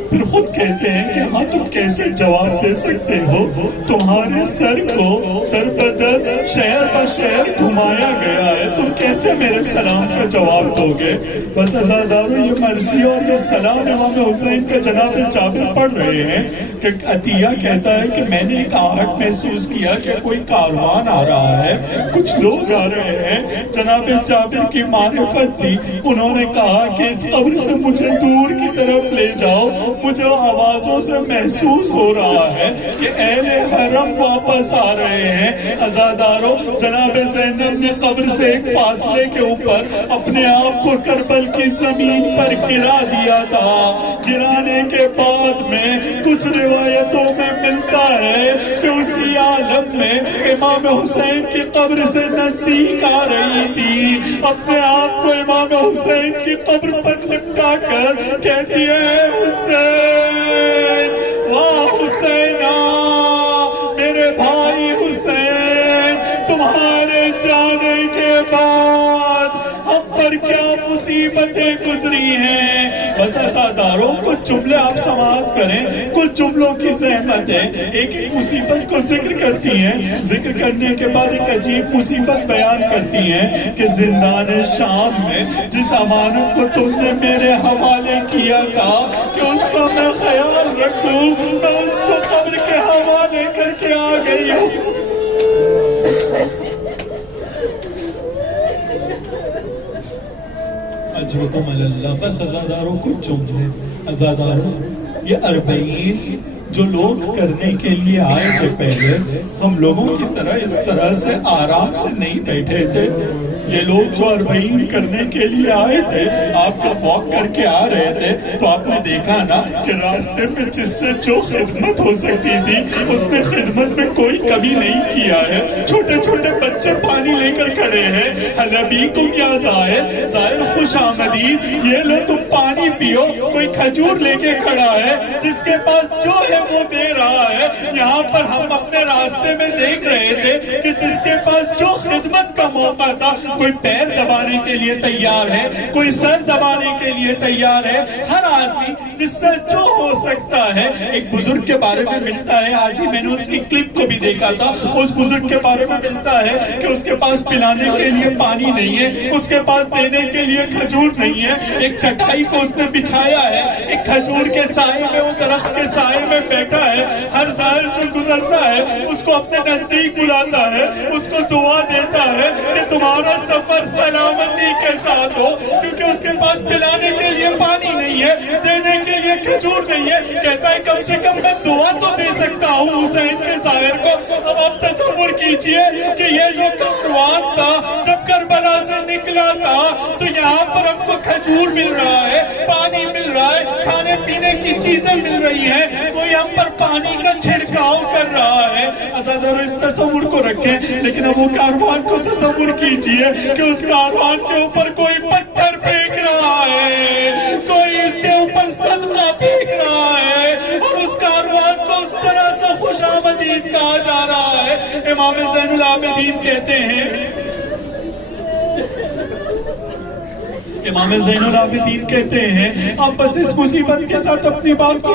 پھر خود کہتے ہیں کہ ہاں تم کیسے جواب دے سکتے ہو؟ تمہارے سر کو در بدر شہر پر شہر گھمایا گیا ہے، تم کیسے میرے سلام کا جواب دو گے؟ بس عزادارو یہ مرضی اور یہ سلام امام حسین کا جناب جابر پڑھ رہے ہیں کہ عطیہ کہتا ہے کہ میں نے ایک آہٹ محسوس کیا کہ کوئی کاروان آ رہا ہے، کچھ لوگ آ رہے ہیں۔ جناب جابر کی معرفت تھی، انہوں نے کہا کہ اس قبر سے مجھے دور کی طرف لے جاؤ، مجھے آوازوں سے محسوس ہو رہا ہے کہ اہل حرم واپس آ رہے ہیں۔ عزادارو جناب زینب نے قبر سے ایک فاصلے کے اوپر اپنے آپ کو کربل کی زمین پر گرا دیا تھا۔ گرانے کے بعد میں کچھ روایتوں میں ملتا ہے کہ اسی عالم میں امام حسین کی قبر سے نزدیک آ رہی تھی، اپنے آپ کو امام حسین کی قبر پر لپٹا کر کہتی ہے حسین، واہ حسینہ میرے بھائی حسین، تمہارے جانے کے بعد ہم پر کیا مصیبتیں گزری ہیں۔ بس عزاداروں کچھ جملے آپ سماعت کریں، کچھ جملوں کی زحمت ہے، ایک ایک مصیبت کو ذکر کرتی ہیں، ذکر کرنے کے بعد ایک عجیب مصیبت بیان کرتی ہیں کہ زندان شام میں جس امانت کو تم نے میرے حوالے کیا تھا کہ اس کا میں خیال رکھوں، میں اس کو قبر کے حوالے کر کے آ گئی ہوں۔ اجرکم اللہ۔ بس عزاداروں کچھ جملے، عزاداروں یہ 40 جو لوگ کرنے کے لیے آئے تھے پہلے، ہم لوگوں کی طرح اس طرح سے آرام سے نہیں بیٹھے تھے۔ یہ لوگ جو 40 کرنے کے لیے آئے تھے، آپ جب واک کر کے آ رہے تھے تو آپ نے دیکھا نا کہ راستے میں جس سے جو خدمت ہو سکتی تھی اس نے خدمت میں کوئی کمی نہیں کیا ہے۔ چھوٹے چھوٹے بچے پانی لے کر کھڑے ہیں، حلبیکم یا زائر، زائر خوش آمدید، یہ لو تم پانی پیو۔ کوئی کھجور لے کے کھڑا ہے، جس کے پاس جو ہے وہ دے رہا ہے۔ یہاں پر ہم اپنے راستے میں دیکھ رہے تھے کہ جس کے پاس جو خدمت کا موقع تھا، کوئی پیر دبانے کے لیے تیار ہے، کوئی سر دبانے کے لیے تیار ہے، ہر آدمی جس سے جو ہو سکتا ہے۔ ایک بزرگ کے بارے میں ملتا ہے، آج ہی میں نے اس کی کلپ کو بھی دیکھا تھا، اس بزرگ کے بارے میں ملتا ہے کہ اس کے پاس پلانے کے لیے پانی نہیں ہے، اس کے پاس دینے کے لیے کھجور نہیں ہے، ایک چٹائی کو اس نے بچھایا ہے، ایک کھجور کے سائے میں، وہ درخت کے سائے میں بیٹھا ہے۔ ہر زائر جو گزرتا ہے اس کو اپنے نزدیک بلاتا ہے، اس کو دعا دیتا ہے کہ تمہارا سفر سلامتی کے ساتھ ہو، کیونکہ اس کے پاس پلانے کے لیے پانی نہیں ہے، دینے کے لیے کھجور نہیں ہے۔ کہتا ہے کم سے کم میں دعا تو دے سکتا ہوں حسین کے ظاہر کو۔ اب آپ تصور کیجئے کہ یہ جو کاروان تھا جب کربلا سے نکلا تھا تو یہاں پر ہم کو کھجور مل رہا ہے، پانی مل رہا ہے، کھانے پینے کی چیزیں مل رہی ہیں، کوئی ہم پر پانی کا چھڑکاؤ کر رہا ہے۔ عزادارو اس تصور کو رکھیں، لیکن اب وہ کاروان کو تصور کیجئے کہ اس کاروان کے اوپر کوئی پتھر پھینک رہا ہے، کوئی اس کے اوپر صدقہ پھینک رہا ہے، اور اس کاروان کو اس طرح سے خوش آمدید کہا جا رہا ہے۔ امام زین العابدین کہتے ہیں، امام زین العابدین کہتے ہیں، اب بس اس مصیبت کے ساتھ اپنی بات کو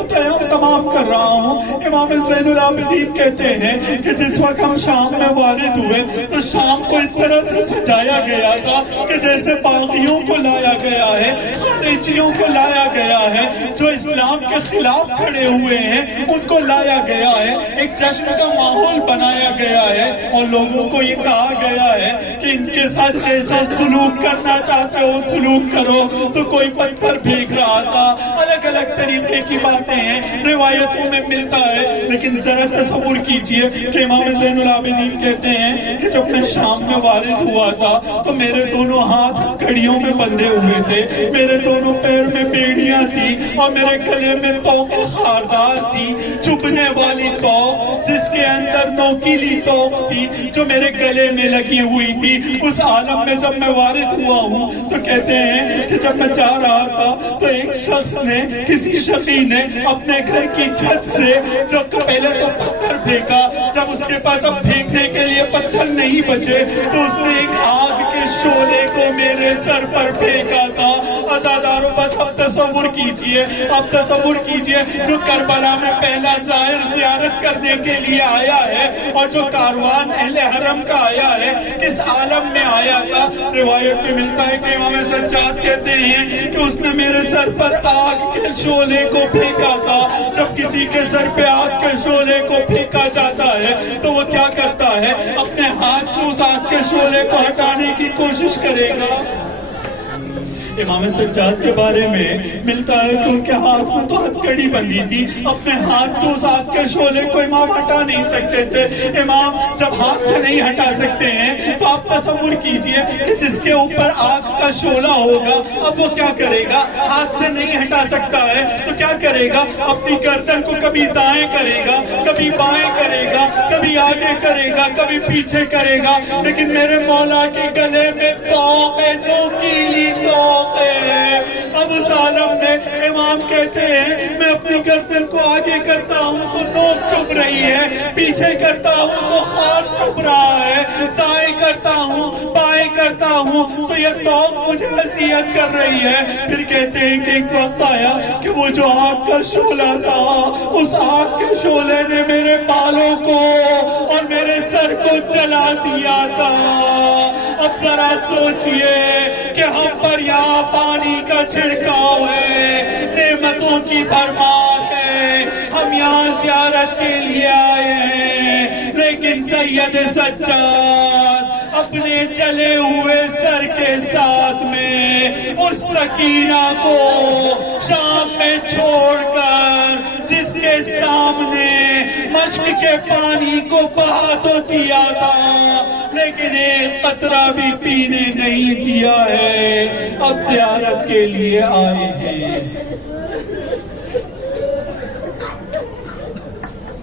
تمام کر رہا ہوں۔ امام زین العابدین کہتے ہیں کہ جس وقت ہم شام میں وارد ہوئے تو شام کو اس طرح سے سجایا گیا تھا کہ جیسے باغیوں کو لایا گیا ہے، خارجیوں کو لایا گیا ہے، جو اسلام کے خلاف کھڑے ہوئے ہیں ان کو لایا گیا ہے، ایک جشن کا ماحول بنایا گیا ہے، اور لوگوں کو یہ کہا گیا ہے کہ ان کے ساتھ جیسا سلوک کرنا چاہتے ہو سلوک یوں کرو تو کوئی پتھر پھینک رہا تھا. الگ الگ طریقے کی باتیں ہیں, روایتوں میں ملتا ہے. لیکن ذرا تصور کیجئے کہ امام زین العابدین کہتے ہیں کہ جب میں شام میں وارد ہوا تھا تو میرے دونوں ہاتھ ہتھکڑیوں میں بندھے ہوئے تھے, میرے دونوں پیر میں بیڑیاں تھی اور میرے گلے میں توق خاردار تھی, چبھنے والی توق جس کے اندر نوکیلی توق تھی جو میرے گلے میں لگی ہوئی تھی. اس عالم میں جب میں وارد ہوا ہوں تو کہتے ہیں کہ جب میں جا رہا تھا تو ایک شخص نے, کسی شقی نے اپنے گھر کی چھت سے جب پہلے تو پتھر پھینکا, جب اس کے پاس اب پھینکنے کے لیے پتھر نہیں بچے تو اس نے ایک آگ کے شعلے کو میرے سر پر پھینکا تھا. عزادارو بس اب تصور کیجئے, اب تصور کیجئے جو کربلا میں پہلا زائر زیارت کرنے کے لیے آیا ہے اور جو کاروان اہل حرم کا آیا ہے کس عالم میں آیا تھا. روایت میں ملتا ہے کہ امام سجاد کہتے ہیں کہ اس نے میرے سر پر آگ کے شعلے کو پھینکا تھا. جب کسی کے سر پہ آگ کے شعلے کو پھینکا جاتا ہے تو وہ کیا کرتا ہے, اپنے ہاتھ سے اس آگ کے شعلے کو ہٹانے کی کوشش کرے گا. امام سجاد کے بارے میں ملتا ہے کہ ان کے ہاتھ میں تو ہتھکڑی بندھی تھی, اپنے ہاتھ سے اس آگ کے شعلے کو امام ہٹا نہیں سکتے تھے. امام جب ہاتھ سے نہیں ہٹا سکتے ہیں تو آپ تصور کیجئے کہ جس کے اوپر آگ کا شعلہ ہوگا اب وہ کیا کرے گا, ہاتھ سے نہیں ہٹا سکتا ہے تو کیا کرے گا, اپنی گردن کو کبھی دائیں کرے گا, کبھی بائیں کرے گا, کبھی آگے کرے گا, کبھی پیچھے کرے گا. لیکن میرے مولا کے گلے میں توق ہے, نوکیلی توق ہے. اب اس عالم میں امام کہتے ہیں میں اپنی گردن کو آگے کرتا ہوں تو نوک چبھ رہی ہے, پیچھے کرتا ہوں تو خار چبھ رہا ہے, دائیں کرتا ہوں بائیں کرتا ہوں تو یہ توق مجھے اذیت کر رہی ہے. پھر کہتے ہیں کہ ایک وقت آیا کہ وہ جو آگ کا شعلہ تھا, اس آگ کے شعلے نے میرے بالوں کو اور میرے سر کو جلا دیا تھا. اب ذرا سوچئے کہ ہم پر یہاں پانی کا چھڑکاؤ ہے, نعمتوں کی بھرمار ہے, ہم یہاں زیارت کے لیے آئے ہیں, لیکن سید سجاد اپنے جلے ہوئے سر کے ساتھ میں اس سکینہ کو شام میں چھوڑ کر جس کے سامنے مشک کے پانی کو بہا تو دیا تھا لیکن ایک قطرہ بھی پینے نہیں دیا ہے, اب زیارت کے لیے آئے ہیں.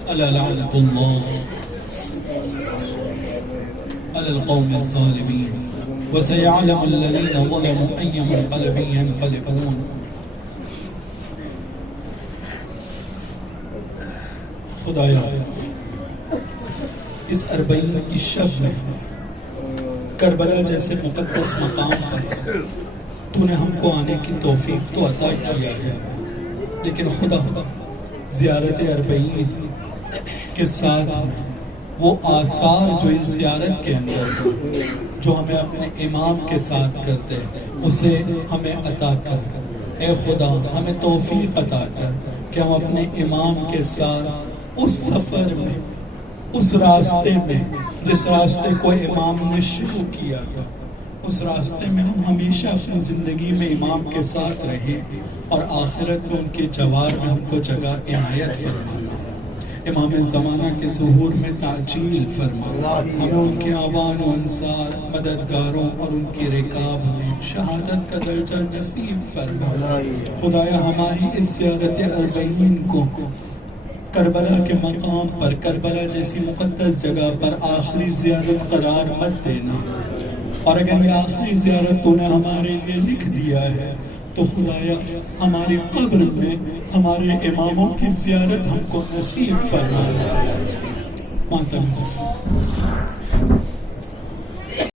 الا لعنت اللہ على القوم الظالمين وسيعلم الذين ظلموا أي منقلب ينقلبون. خدایا اس اربعین کی شب میں کربلا جیسے مقدس مقام پر تو نے ہم کو آنے کی توفیق تو عطا کیا ہے, لیکن خدا زیارت اربعین کے ساتھ وہ آثار جو اس زیارت کے اندر جو ہمیں اپنے امام کے ساتھ کرتے اسے ہمیں عطا کر. اے خدا ہمیں توفیق عطا کر کہ ہم اپنے امام کے ساتھ اس سفر میں, اس راستے میں جس راستے کو امام نے شروع کیا تھا, اس راستے میں ہم ہمیشہ اپنی زندگی میں امام کے ساتھ رہیں اور آخرت میں ان کے جوار میں ہم کو جگہ عنایت فرمانا. امام زمانہ کے ظہور میں تعجیل فرما, ہمیں ان کے آوان و انصار, مددگاروں اور ان کی رکاب میں شہادت کا درجہ نصیب فرما. خدایا ہماری اس زیارت اربعین کو کربلا کے مقام پر, کربلا جیسی مقدس جگہ پر آخری زیارت قرار مت دینا, اور اگر یہ آخری زیارت تو نے ہمارے لیے لکھ دیا ہے تو خدایا ہماری قبر میں ہمارے اماموں کی زیارت ہم کو نصیب فرما. ماتم حسین